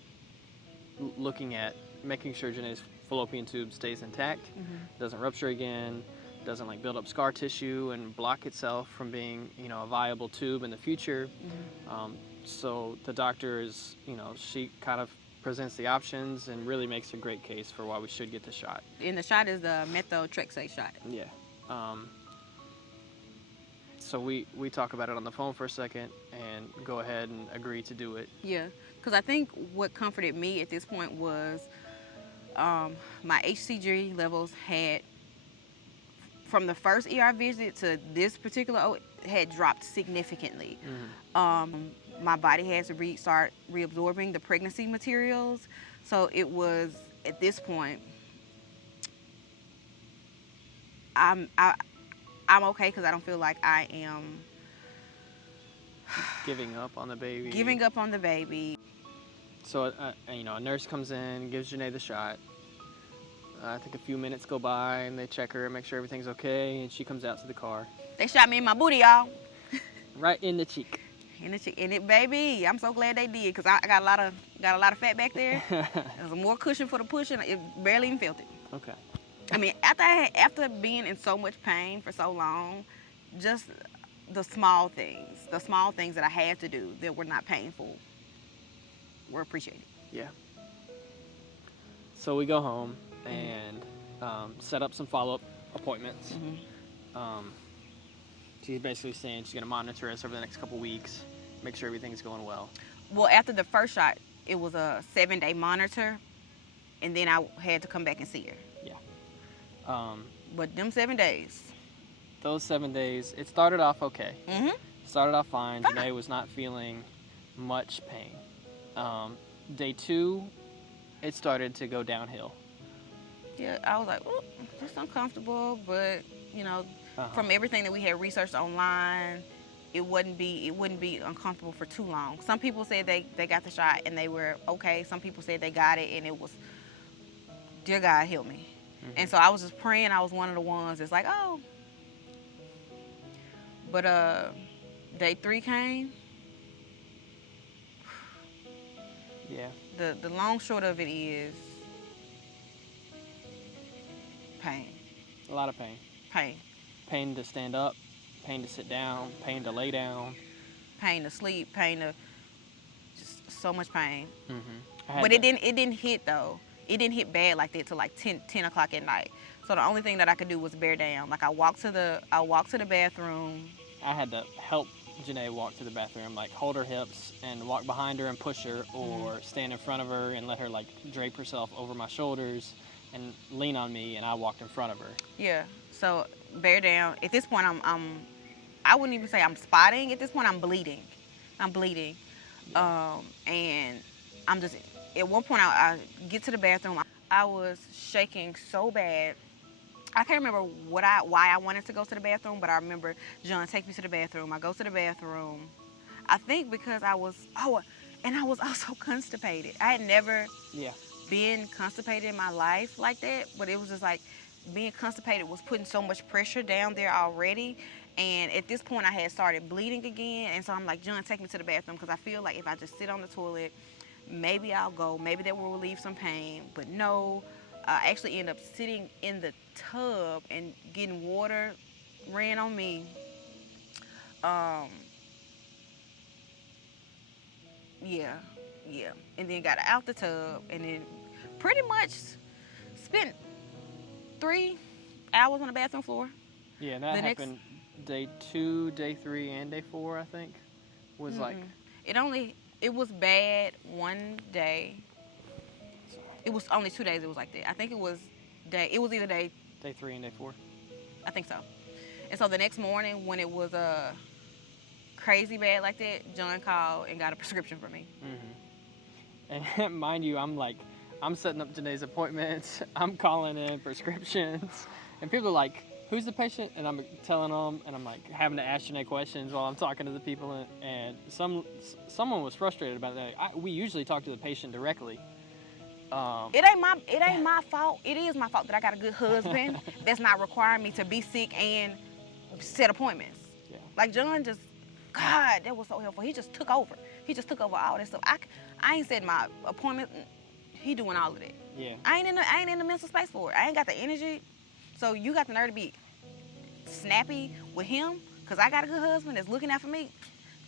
looking at making sure Jená's fallopian tube stays intact, doesn't rupture again, doesn't build up scar tissue and block itself from being, a viable tube in the future. So the doctor is, she kind of presents the options and really makes a great case for why we should get the shot. And the shot is the methotrexate shot. Yeah. So we talk about it on the phone for a second and go ahead and agree to do it. Yeah, because I think what comforted me at this point was my HCG levels had, from the first ER visit to this particular, had dropped significantly. My body had to start reabsorbing the pregnancy materials. So it was, at this point, I'm okay because I don't feel like I am giving up on the baby. So, a nurse comes in, gives Jená the shot. I think a few minutes go by and they check her and make sure everything's okay, and she comes out to the car. They shot me in my booty, y'all. Right in the cheek. And it, baby, I'm so glad they did because I got a lot of fat back there. There was more cushion for the pushing. It barely even felt it. Okay. I mean, after being in so much pain for so long, just the small things that I had to do that were not painful were appreciated. Yeah. So we go home and set up some follow-up appointments. She's basically saying she's going to monitor us over the next couple weeks, make sure everything's going well. Well, after the first shot, it was a 7-day monitor, and then I had to come back and see her. Yeah. But them 7 days. Those 7 days, it started off okay. Started off fine. Fine. Jená was not feeling much pain. Day 2, it started to go downhill. Yeah, I was like, oh, just uncomfortable, but from everything that we had researched online, it wouldn't be uncomfortable for too long. Some people said they got the shot and they were okay. Some people said they got it and it was, dear God, help me. And so I was just praying. I was one of the ones that's like, oh. But day 3 came. Yeah. The long short of it is pain. A lot of pain. Pain. Pain to stand up, pain to sit down, pain to lay down. Pain to sleep, pain to, just so much pain. But it didn't hit though. It didn't hit bad like that till like 10 o'clock at night. So the only thing that I could do was bear down. Like I walked to the bathroom. I had to help Jená walk to the bathroom, like hold her hips and walk behind her and push her, or stand in front of her and let her like drape herself over my shoulders and lean on me, and I walked in front of her. Yeah. So bear down. At this point, I'm I wouldn't even say I'm spotting at this point. I'm bleeding. And I'm just, at one point I get to the bathroom. I was shaking so bad. I can't remember why I wanted to go to the bathroom, but I remember John take me to the bathroom. I go to the bathroom. I think because I was also constipated. I had never been constipated in my life like that, but it was just like being constipated was putting so much pressure down there already. And at this point, I had started bleeding again, and so I'm like, John, take me to the bathroom, because I feel like if I just sit on the toilet, maybe I'll go, maybe that will relieve some pain. But no, I actually end up sitting in the tub and getting water ran on me. Yeah, and then got out the tub, and then pretty much spent 3 hours on the bathroom floor. Yeah, and that happened day 2, day 3, and day 4, I think. Was like... It was bad one day. It was only 2 days it was like that. I think it was either day 3 and day 4. I think so. And so the next morning when it was crazy bad like that, John called and got a prescription for me. And mind you, I'm setting up Jená's appointments. I'm calling in prescriptions. And people are like, who's the patient? And I'm telling them, and I'm like having to ask Jená questions while I'm talking to the people. And someone was frustrated about that. We usually talk to the patient directly. It ain't my fault. It is my fault that I got a good husband that's not requiring me to be sick and set appointments. Yeah. Like John just, God, that was so helpful. He just took over. He just took over all that stuff. I ain't set my appointment. He doing all of that. Yeah. I ain't in the mental space for it. I ain't got the energy. So you got the nerve to be snappy with him, because I got a good husband that's looking out for me.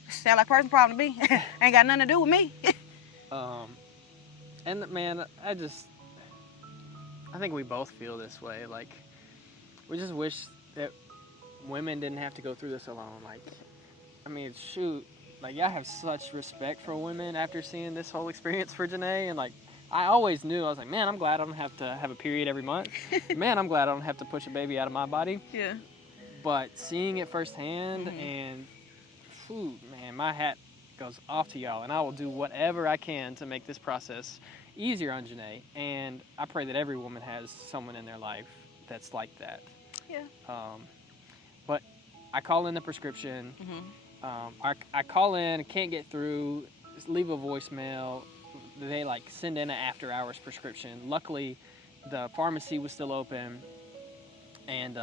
Sound like a person problem to me. Ain't got nothing to do with me. And man, I think we both feel this way. Like, we just wish that women didn't have to go through this alone. Like, I mean, shoot, like, I have such respect for women after seeing this whole experience for Jená. And like, I always knew, I was like, man, I'm glad I don't have to have a period every month. Man, I'm glad I don't have to push a baby out of my body. Yeah. But seeing it firsthand, and, man, my hat goes off to y'all. And I will do whatever I can to make this process easier on Jená. And I pray that every woman has someone in their life that's like that. Yeah. But I call in the prescription. I call in, can't get through, just leave a voicemail. They like send in an after hours prescription. Luckily, the pharmacy was still open, and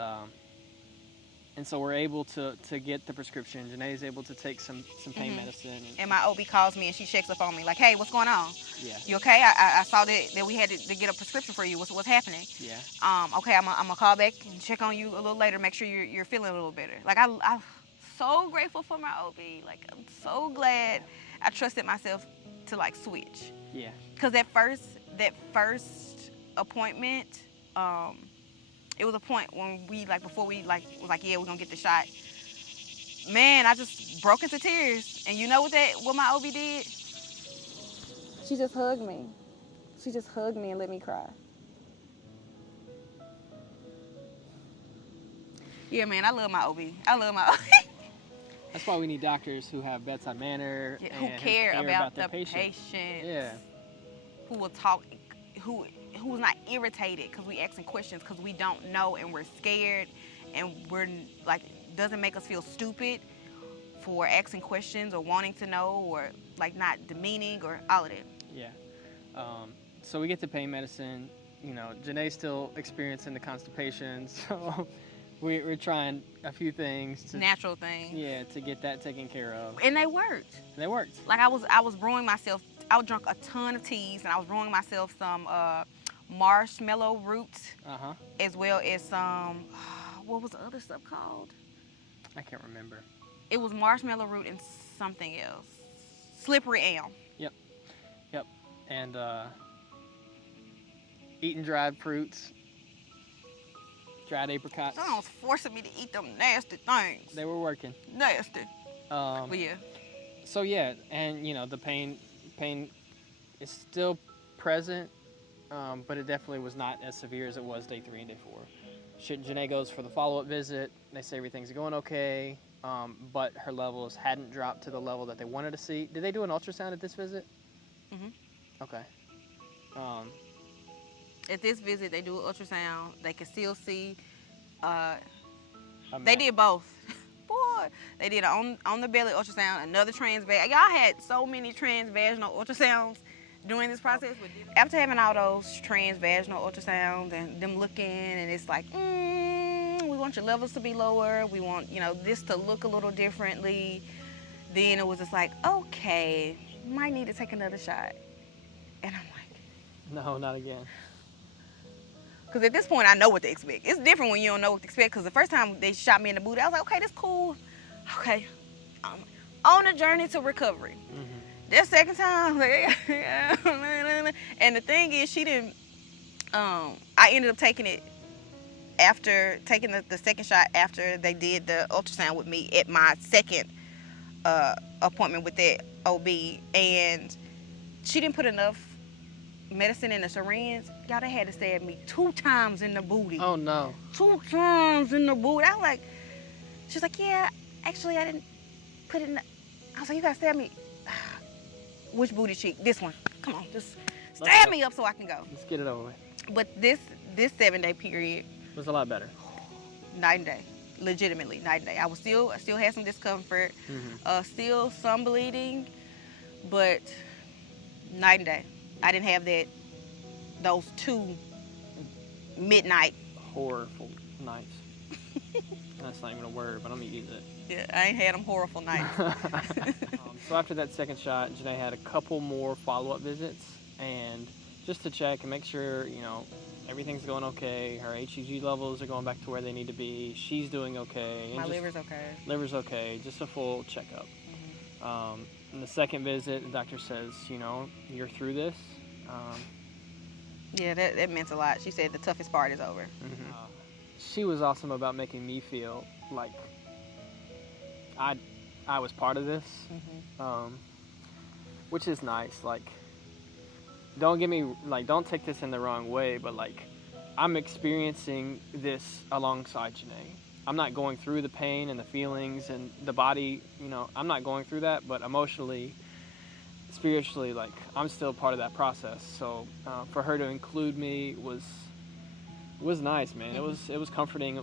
so we're able to get the prescription. Jená is able to take some pain medicine. And my OB calls me and she checks up on me like, hey, what's going on? Yeah. You okay? I saw that we had to get a prescription for you. What's happening? Yeah. Okay, I'm gonna call back and check on you a little later. Make sure you're feeling a little better. Like I'm so grateful for my OB. Like I'm so glad I trusted myself to like switch. Yeah. Cause that first appointment, it was a point when before we was like, yeah, we're gonna get the shot. Man, I just broke into tears. And you know what my OB did? She just hugged me. She just hugged me and let me cry. Yeah, man, I love my OB. That's why we need doctors who have bedside manner, Yeah, and who care about their the patient. Yeah. Who will talk, who's not irritated because we asking questions because we don't know and we're scared, and we're like, doesn't make us feel stupid for asking questions or wanting to know, or like not demeaning or all of that. Yeah. So we get the pain medicine. You know, Jená's still experiencing the constipation, so we're trying a few things to Natural things. Yeah, to get that taken care of. And they worked. They worked. Like I was brewing myself. I drank a ton of teas, and I was brewing myself some marshmallow roots, as well as some. What was the other stuff called? I can't remember. It was marshmallow root and something else. Slippery elm. Yep. And eating dried fruits, dried apricots. Someone was forcing me to eat them nasty things. They were working. Nasty. But yeah. So yeah, and you know, the pain is still present, but it definitely was not as severe as it was day 3 and day 4. Jená goes for the follow-up visit. They say everything's going okay. but her levels hadn't dropped to the level that they wanted to see. Did they do an ultrasound at this visit? Mhm. Okay. At this visit, they do an ultrasound. They can still see. A They mass. did both. Boy, they did an on the belly ultrasound, another transvaginal. Y'all had so many transvaginal ultrasounds during this process. After having all those transvaginal ultrasounds and them looking, and it's like, we want your levels to be lower. We want, this to look a little differently. Then it was just like, okay, might need to take another shot. And I'm like, No, not again. because at this point, I know what to expect. It's different when you don't know what to expect, because the first time they shot me in the booty, I was like, okay, that's cool. Okay, I'm on a journey to recovery. Mm-hmm. That second time, like, and the thing is, she didn't, I ended up taking it after, taking the second shot after they did the ultrasound with me at my second appointment with that OB, and she didn't put enough medicine in the syringe. Y'all, they had to stab me 2 times in the booty. Oh no. 2 times in the booty. I was like, she's like, yeah, actually I didn't put it in the, I was like, you gotta stab me. Which booty cheek? This one. Come on, just stab me up so I can go. Let's get it over with. But this 7-day period It was a lot better. night and day. Legitimately night and day. I still had some discomfort, still some bleeding, but night and day. I didn't have those 2 midnight. Horrible nights. That's not even a word, but I'm gonna use it. Yeah, I ain't had them horrible nights. So after that second shot, Jená had a couple more follow-up visits, and just to check and make sure, everything's going okay. Her HCG levels are going back to where they need to be. She's doing okay. My liver's okay. Liver's okay. Just a full checkup. In the second visit, the doctor says, you're through this. Yeah, that meant a lot. She said the toughest part is over. She was awesome about making me feel like I was part of this, which is nice. Like, don't take this in the wrong way, but like, I'm experiencing this alongside Jená. I'm not going through the pain and the feelings and the body, I'm not going through that, but emotionally, spiritually, like, I'm still part of that process. So for her to include me was nice, man. It was comforting.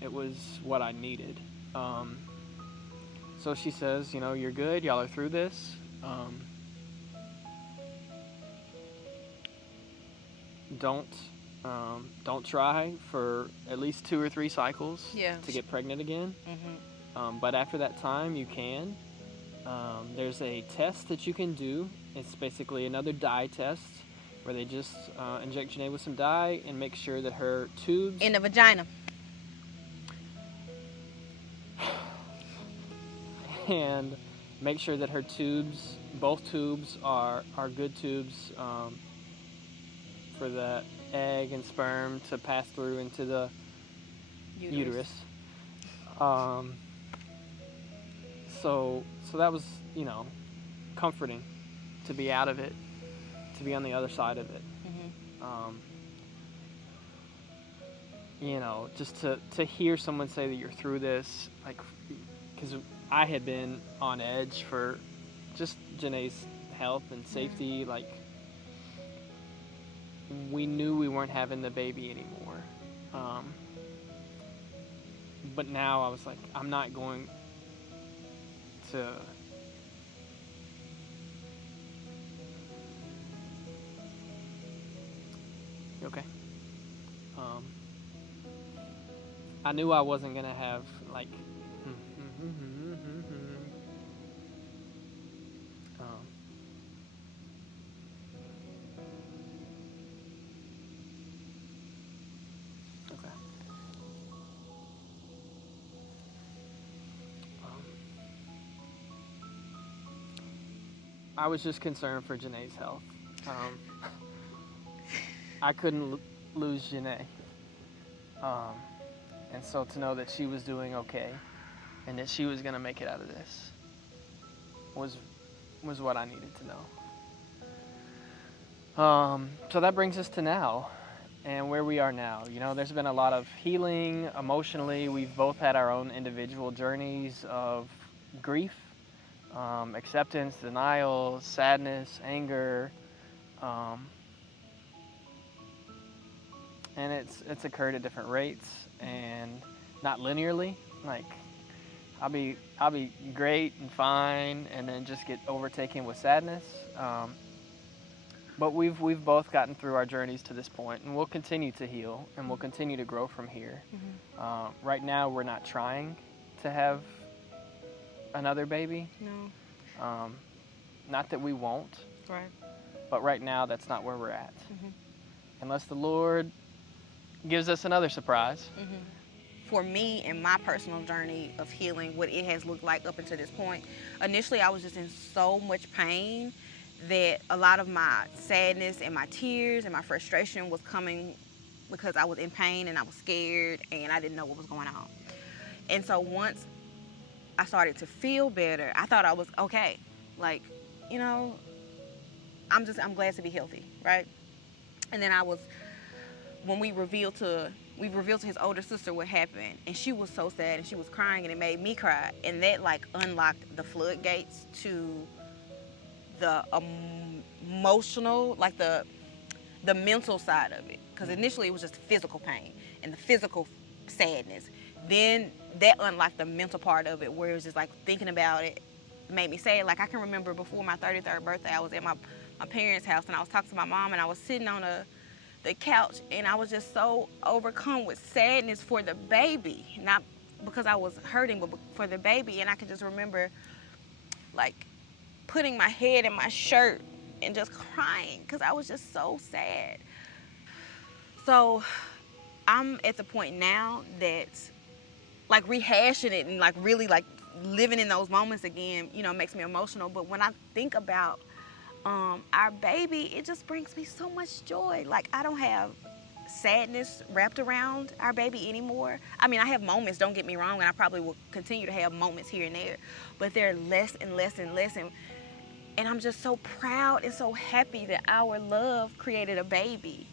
It was what I needed. So she says, you're good. Y'all are through this. Don't try for at least 2 or 3 cycles to get pregnant again. But after that time, you can. There's a test that you can do. It's basically another dye test where they just inject Jená with some dye and make sure that her tubes... In the vagina. And make sure that her tubes, both tubes, are good tubes for the egg and sperm to pass through into the uterus. So that was, comforting to be out of it, to be on the other side of it. Just to hear someone say that you're through this, like, because I had been on edge for just Jená's health and safety. Like, we knew we weren't having the baby anymore. But now I was like, I'm not going to... You okay? I knew I wasn't going to have, like... I was just concerned for Jená's health. I couldn't lose Jená. And so to know that she was doing okay and that she was going to make it out of this was what I needed to know. So that brings us to now. and where we are now. You know, there's been a lot of healing emotionally. We've both had our own individual journeys of grief, acceptance, denial, sadness, anger, and it's occurred at different rates and not linearly. Like I'll be great and fine, and then just get overtaken with sadness. But we've both gotten through our journeys to this point, and we'll continue to heal, and we'll continue to grow from here. Right now, we're not trying to have another baby. No. Not that we won't, Right. but right now, that's not where we're at. Unless the Lord gives us another surprise. For me and my personal journey of healing, what it has looked like up until this point, initially I was just in so much pain that a lot of my sadness and my tears and my frustration was coming because I was in pain and I was scared and I didn't know what was going on. And so once I started to feel better, I thought I was okay. Like, you know, I'm glad to be healthy, right? And then when we revealed to his older sister what happened, and she was so sad and she was crying and it made me cry, and that like unlocked the floodgates to the emotional, like the mental side of it. Because initially it was just physical pain and the physical sadness. Then that unlocked the mental part of it, where it was just like thinking about it made me sad. Like I can remember before my 33rd birthday, I was at my parents' house and I was talking to my mom, and I was sitting on the couch, and I was just so overcome with sadness for the baby, not because I was hurting, but for the baby. And I could just remember like putting my head in my shirt and just crying because I was just so sad. So I'm at the point now that like rehashing it and like really like living in those moments again, you know, makes me emotional. But when I think about our baby, it just brings me so much joy. Like I don't have sadness wrapped around our baby anymore. I mean, I have moments, don't get me wrong, and I probably will continue to have moments here and there, but they're less and less and less. And I'm just so proud and so happy that our love created a baby.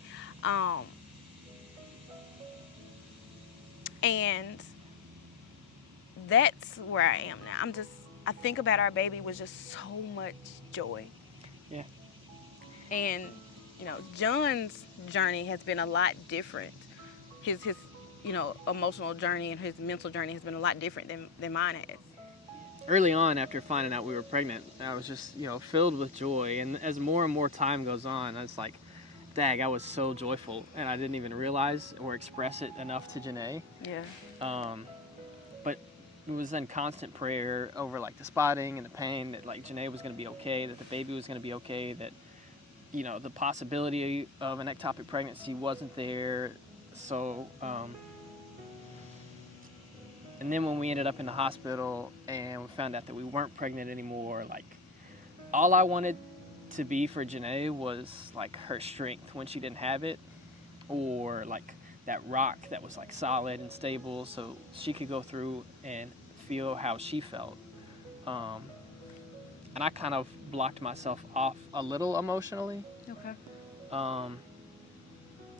And that's where I am now. I think about our baby with just so much joy. Yeah. And, you know, John's journey has been a lot different. His you know, emotional journey and his mental journey has been a lot different than mine has. Early on, after finding out we were pregnant, I was just, you know, filled with joy. And as more and more time goes on, I was like, dang, I was so joyful, and I didn't even realize or express it enough to Janae. Yeah. But it was in constant prayer over like the spotting and the pain, that like Janae was going to be okay, that the baby was going to be okay, that, you know, the possibility of an ectopic pregnancy wasn't there. So, and then when we ended up in the hospital and we found out that we weren't pregnant anymore, like all I wanted to be for Janae was like her strength when she didn't have it, or like that rock that was like solid and stable so she could go through and feel how she felt. And I kind of blocked myself off a little emotionally. Okay.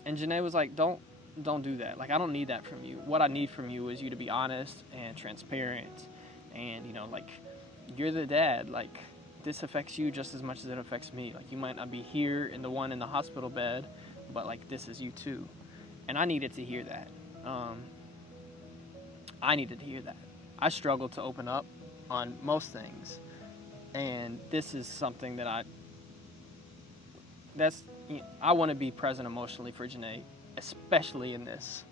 And Janae was like, don't do that. Like, I don't need that from you. What I need from you is you to be honest and transparent. And, you know, like, you're the dad. Like, this affects you just as much as it affects me. Like, you might not be here in the one in the hospital bed, but, like, this is you too. And I needed to hear that. I needed to hear that. I struggled to open up on most things. And this is something that I want to be present emotionally for Janae, especially in this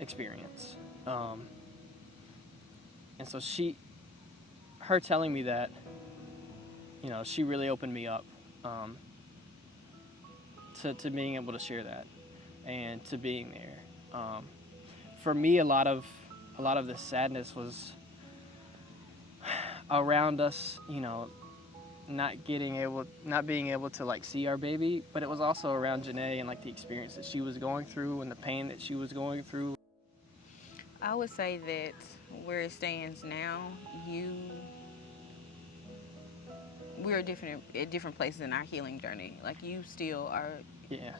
experience. And so her telling me that, you know, she really opened me up to being able to share that and to being there. For me, a lot of the sadness was around us, you know, not being able to like see our baby, but it was also around Janae and like the experience that she was going through and the pain that she was going through. I would say that where it stands now, we're at different places in our healing journey. Like you still are. Yeah.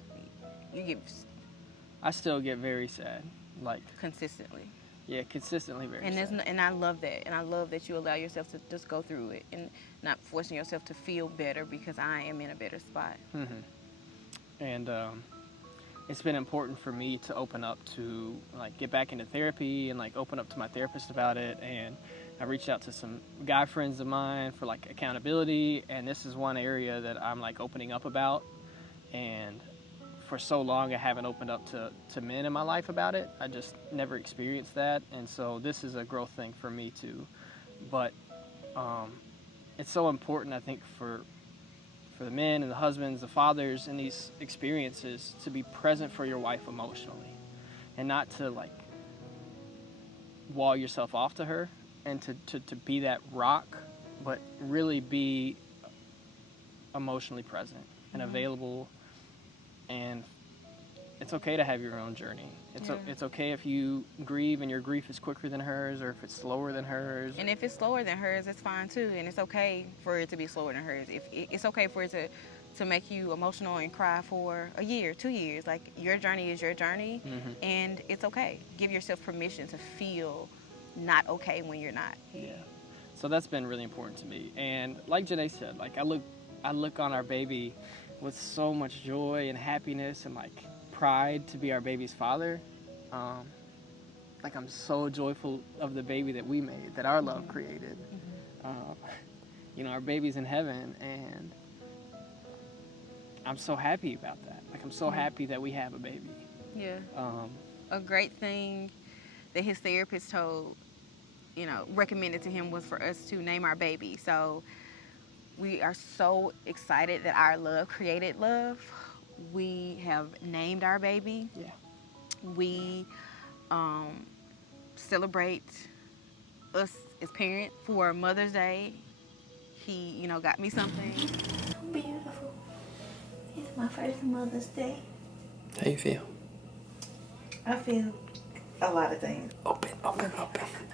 You get I still get very sad, like consistently. yeah, consistently very And sad. and I love that, and I love that you allow yourself to just go through it and not forcing yourself to feel better because I am in a better spot. And it's been important for me to open up to like get back into therapy and like open up to my therapist about it. And I reached out to some guy friends of mine for like accountability, and this is one area that I'm like opening up about. And for so long I haven't opened up to men in my life about it. I just never experienced that, and so this is a growth thing for me too. But it's so important, I think, for the men and the husbands, the fathers in these experiences to be present for your wife emotionally and not to like wall yourself off to her and to be that rock, but really be emotionally present and available. And it's okay to have your own journey. It's okay if you grieve and your grief is quicker than hers, or if it's slower than hers. And if it's slower than hers, it's fine too. And it's okay for it to be slower than hers. If it's okay for it to make you emotional and cry for a year, 2 years. Like, your journey is your journey, and it's okay. Give yourself permission to feel not okay when you're not. Yeah. So that's been really important to me. And like Jená said, like I look on our baby with so much joy and happiness and like pride to be our baby's father. Like, I'm so joyful of the baby that we made, that our love created. You know, our baby's in heaven, and I'm so happy about that. Like, I'm so happy that we have a baby. Yeah. A great thing that his therapist recommended to him was for us to name our baby. So we are so excited that our love created love. We have named our baby. Yeah. We celebrate us as parents for Mother's Day. He, got me something. Beautiful. It's my first Mother's Day. How you feel? I feel a lot of things. Open.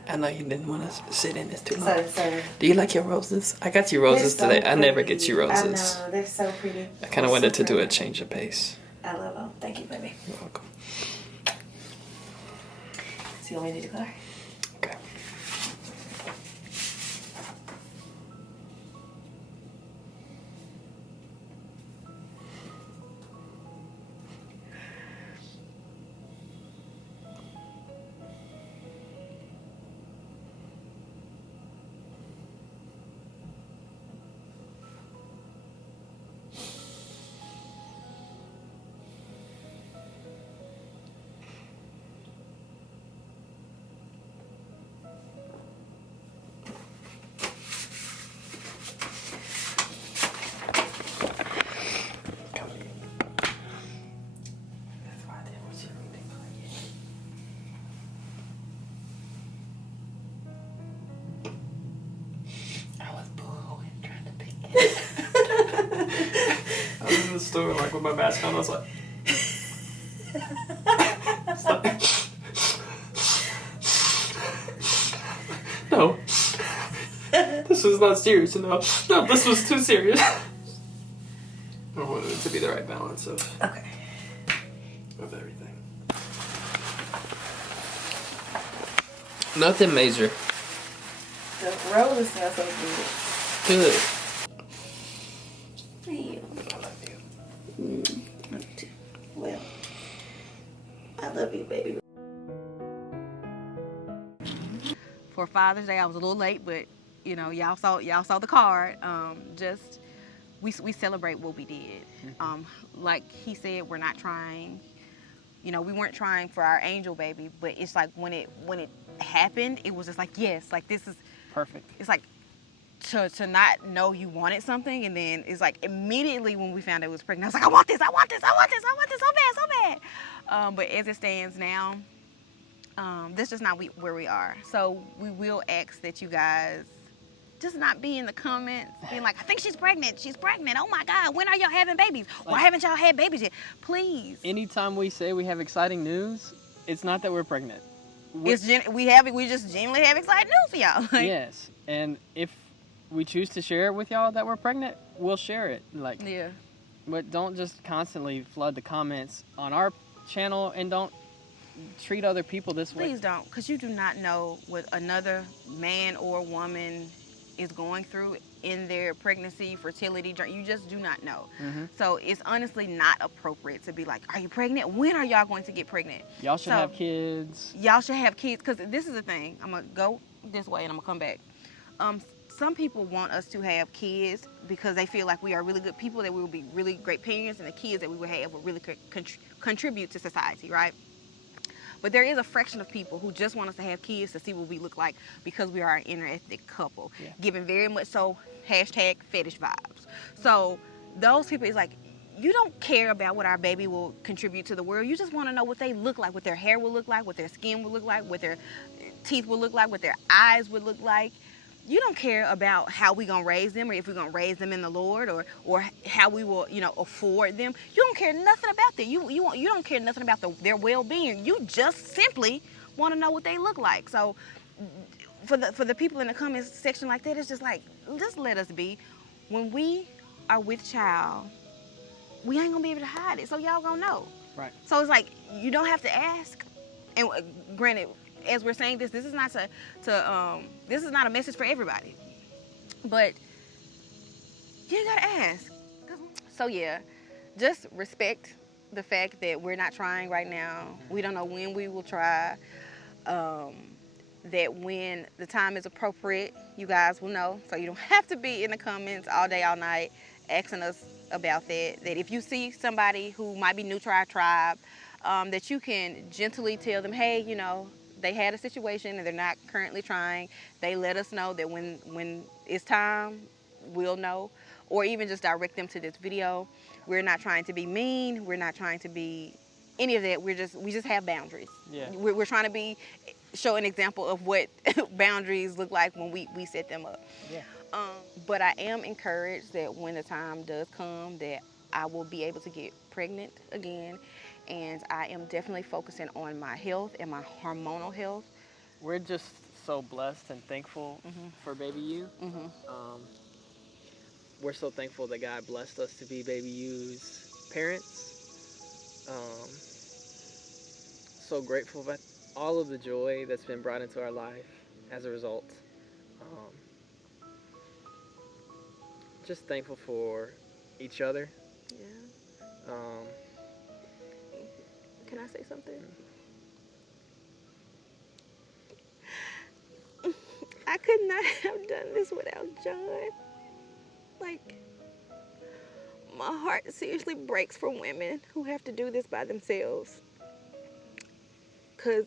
I know you didn't want to sit in this too long. So. Do you like your roses? I got you roses today. I never get you roses. I know, they're so pretty. I kind of wanted to do a change of pace. I love them. Thank you, baby. You're welcome. So you want me to do the car? Okay. I was in the store like with my mask on. I was like, no, this was not serious enough. No, this was too serious. I wanted it to be the right balance of everything. Nothing major. The roses smell so good. Good. Feel. I love you. Me too. Well, I love you, baby. For Father's Day, I was a little late, but y'all saw the card. We celebrate what we did. Like he said, we're not trying. We weren't trying for our angel baby, but it's like when it happened, it was just like, yes, like this is Perfect. It's like to not know you wanted something, and then it's like immediately when we found out it was pregnant, I was like, I want this so bad. But as it stands now, this is not where we are. So we will ask that you guys just not be in the comments being like, I think she's pregnant. Oh my God, when are y'all having babies? Why haven't y'all had babies yet? Please. Anytime we say we have exciting news, it's not that we're pregnant. We just genuinely have exciting news for y'all. Yes, and if we choose to share it with y'all that we're pregnant, we'll share it. Yeah. But don't just constantly flood the comments on our channel and don't treat other people this way. Please don't, because you do not know what another man or woman is going through in their pregnancy, fertility journey. You just do not know. So it's honestly not appropriate to be like, are you pregnant? When are y'all going to get pregnant? Y'all should have kids. Y'all should have kids, because this is the thing. I'm going to go this way and I'm going to come back. Some people want us to have kids because they feel like we are really good people, that we will be really great parents, and the kids that we will have will really contribute to society, right? But there is a fraction of people who just want us to have kids to see what we look like because we are an interethnic couple, giving very much so hashtag fetish vibes. So those people, is like, you don't care about what our baby will contribute to the world. You just want to know what they look like, what their hair will look like, what their skin will look like, what their teeth will look like, what their eyes would look like. You don't care about how we're going to raise them, or if we're going to raise them in the Lord, or how we will, afford them. You don't care nothing about that. You don't care nothing about their well-being. You just simply want to know what they look like. So for the people in the comments section like that, it's just like, just let us be. When we are with child, we ain't going to be able to hide it. So y'all going to know. Right. So it's like, you don't have to ask. And granted, as we're saying this is not this is not a message for everybody, but you gotta ask. So yeah, just respect the fact that we're not trying right now. We don't know when we will try. That when the time is appropriate, you guys will know. So you don't have to be in the comments all day, all night, asking us about that. That if you see somebody who might be new to our tribe, that you can gently tell them, hey, they had a situation and they're not currently trying. They let us know that when it's time, we'll know. Or even just direct them to this video. We're not trying to be mean. We're not trying to be any of that. We just have boundaries. Yeah. We're trying to show an example of what boundaries look like when we set them up. Yeah. But I am encouraged that when the time does come, that I will be able to get pregnant again. And I am definitely focusing on my health and my hormonal health. We're just so blessed and thankful for baby you. We're so thankful that God blessed us to be baby you's parents. So grateful for all of the joy that's been brought into our life as a result. Just thankful for each other. Yeah. Can I say something? I could not have done this without John. Like, my heart seriously breaks for women who have to do this by themselves. Because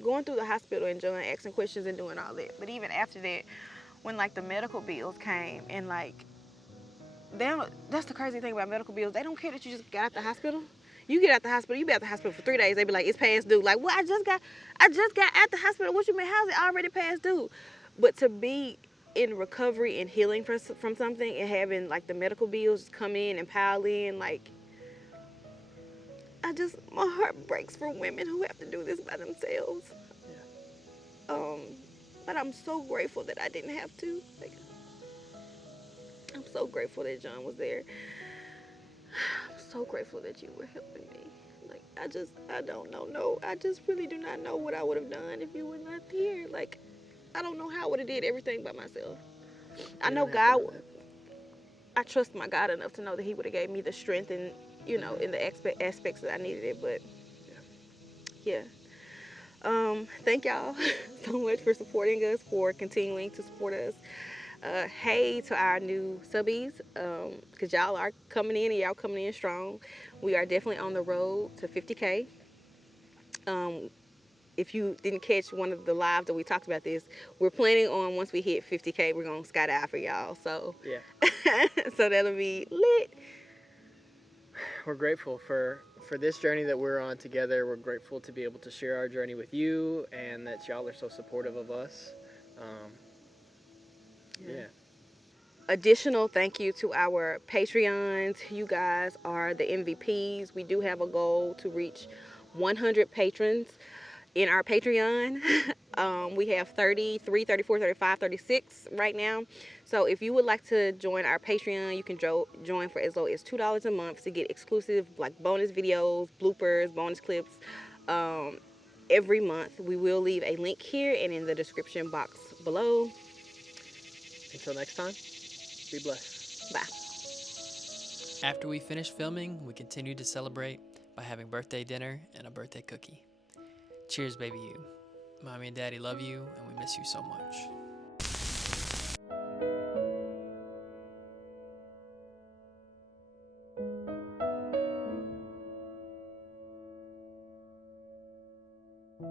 going through the hospital and John asking questions and doing all that. But even after that, when, like, the medical bills came and, like, that's the crazy thing about medical bills. They don't care that you just got out the hospital. You get out the hospital, you be out the hospital for 3 days. They be like, it's past due. Like, well, I just got out the hospital. What you mean? How's it already past due? But to be in recovery and healing from something and having, like, the medical bills come in and pile in, like, my heart breaks for women who have to do this by themselves. Yeah. But I'm so grateful that I didn't have to. Like, I'm so grateful that John was there. I'm so grateful that you were helping me. Like, I don't know. No, I just really do not know what I would have done if you were not here. Like, I don't know how I would have did everything by myself. I know God, I trust my God enough to know that he would have gave me the strength and, in the aspects that I needed it. But, yeah. Thank y'all so much for supporting us, for continuing to support us. Hey to our new subbies, because y'all are coming in and y'all coming in strong. We are definitely on the road to 50K. If you didn't catch one of the lives that we talked about this, we're planning on, once we hit 50K, we're going to skydive for y'all. So, yeah. So that'll be lit. We're grateful for this journey that we're on together. We're grateful to be able to share our journey with you, and that y'all are so supportive of us. Yeah. Additional thank you to our Patreons. You guys are the MVPs. We do have a goal to reach 100 patrons in our Patreon. We have 33, 34, 35, 36 right now. So if you would like to join our Patreon, you can join for as low as $2 a month to get exclusive like bonus videos, bloopers, bonus clips every month. We will leave a link here and in the description box below. Until next time, be blessed. Bye. After we finish filming, we continue to celebrate by having birthday dinner and a birthday cookie. Cheers, baby you. Mommy and Daddy love you, and we miss you so much.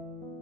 Thank you.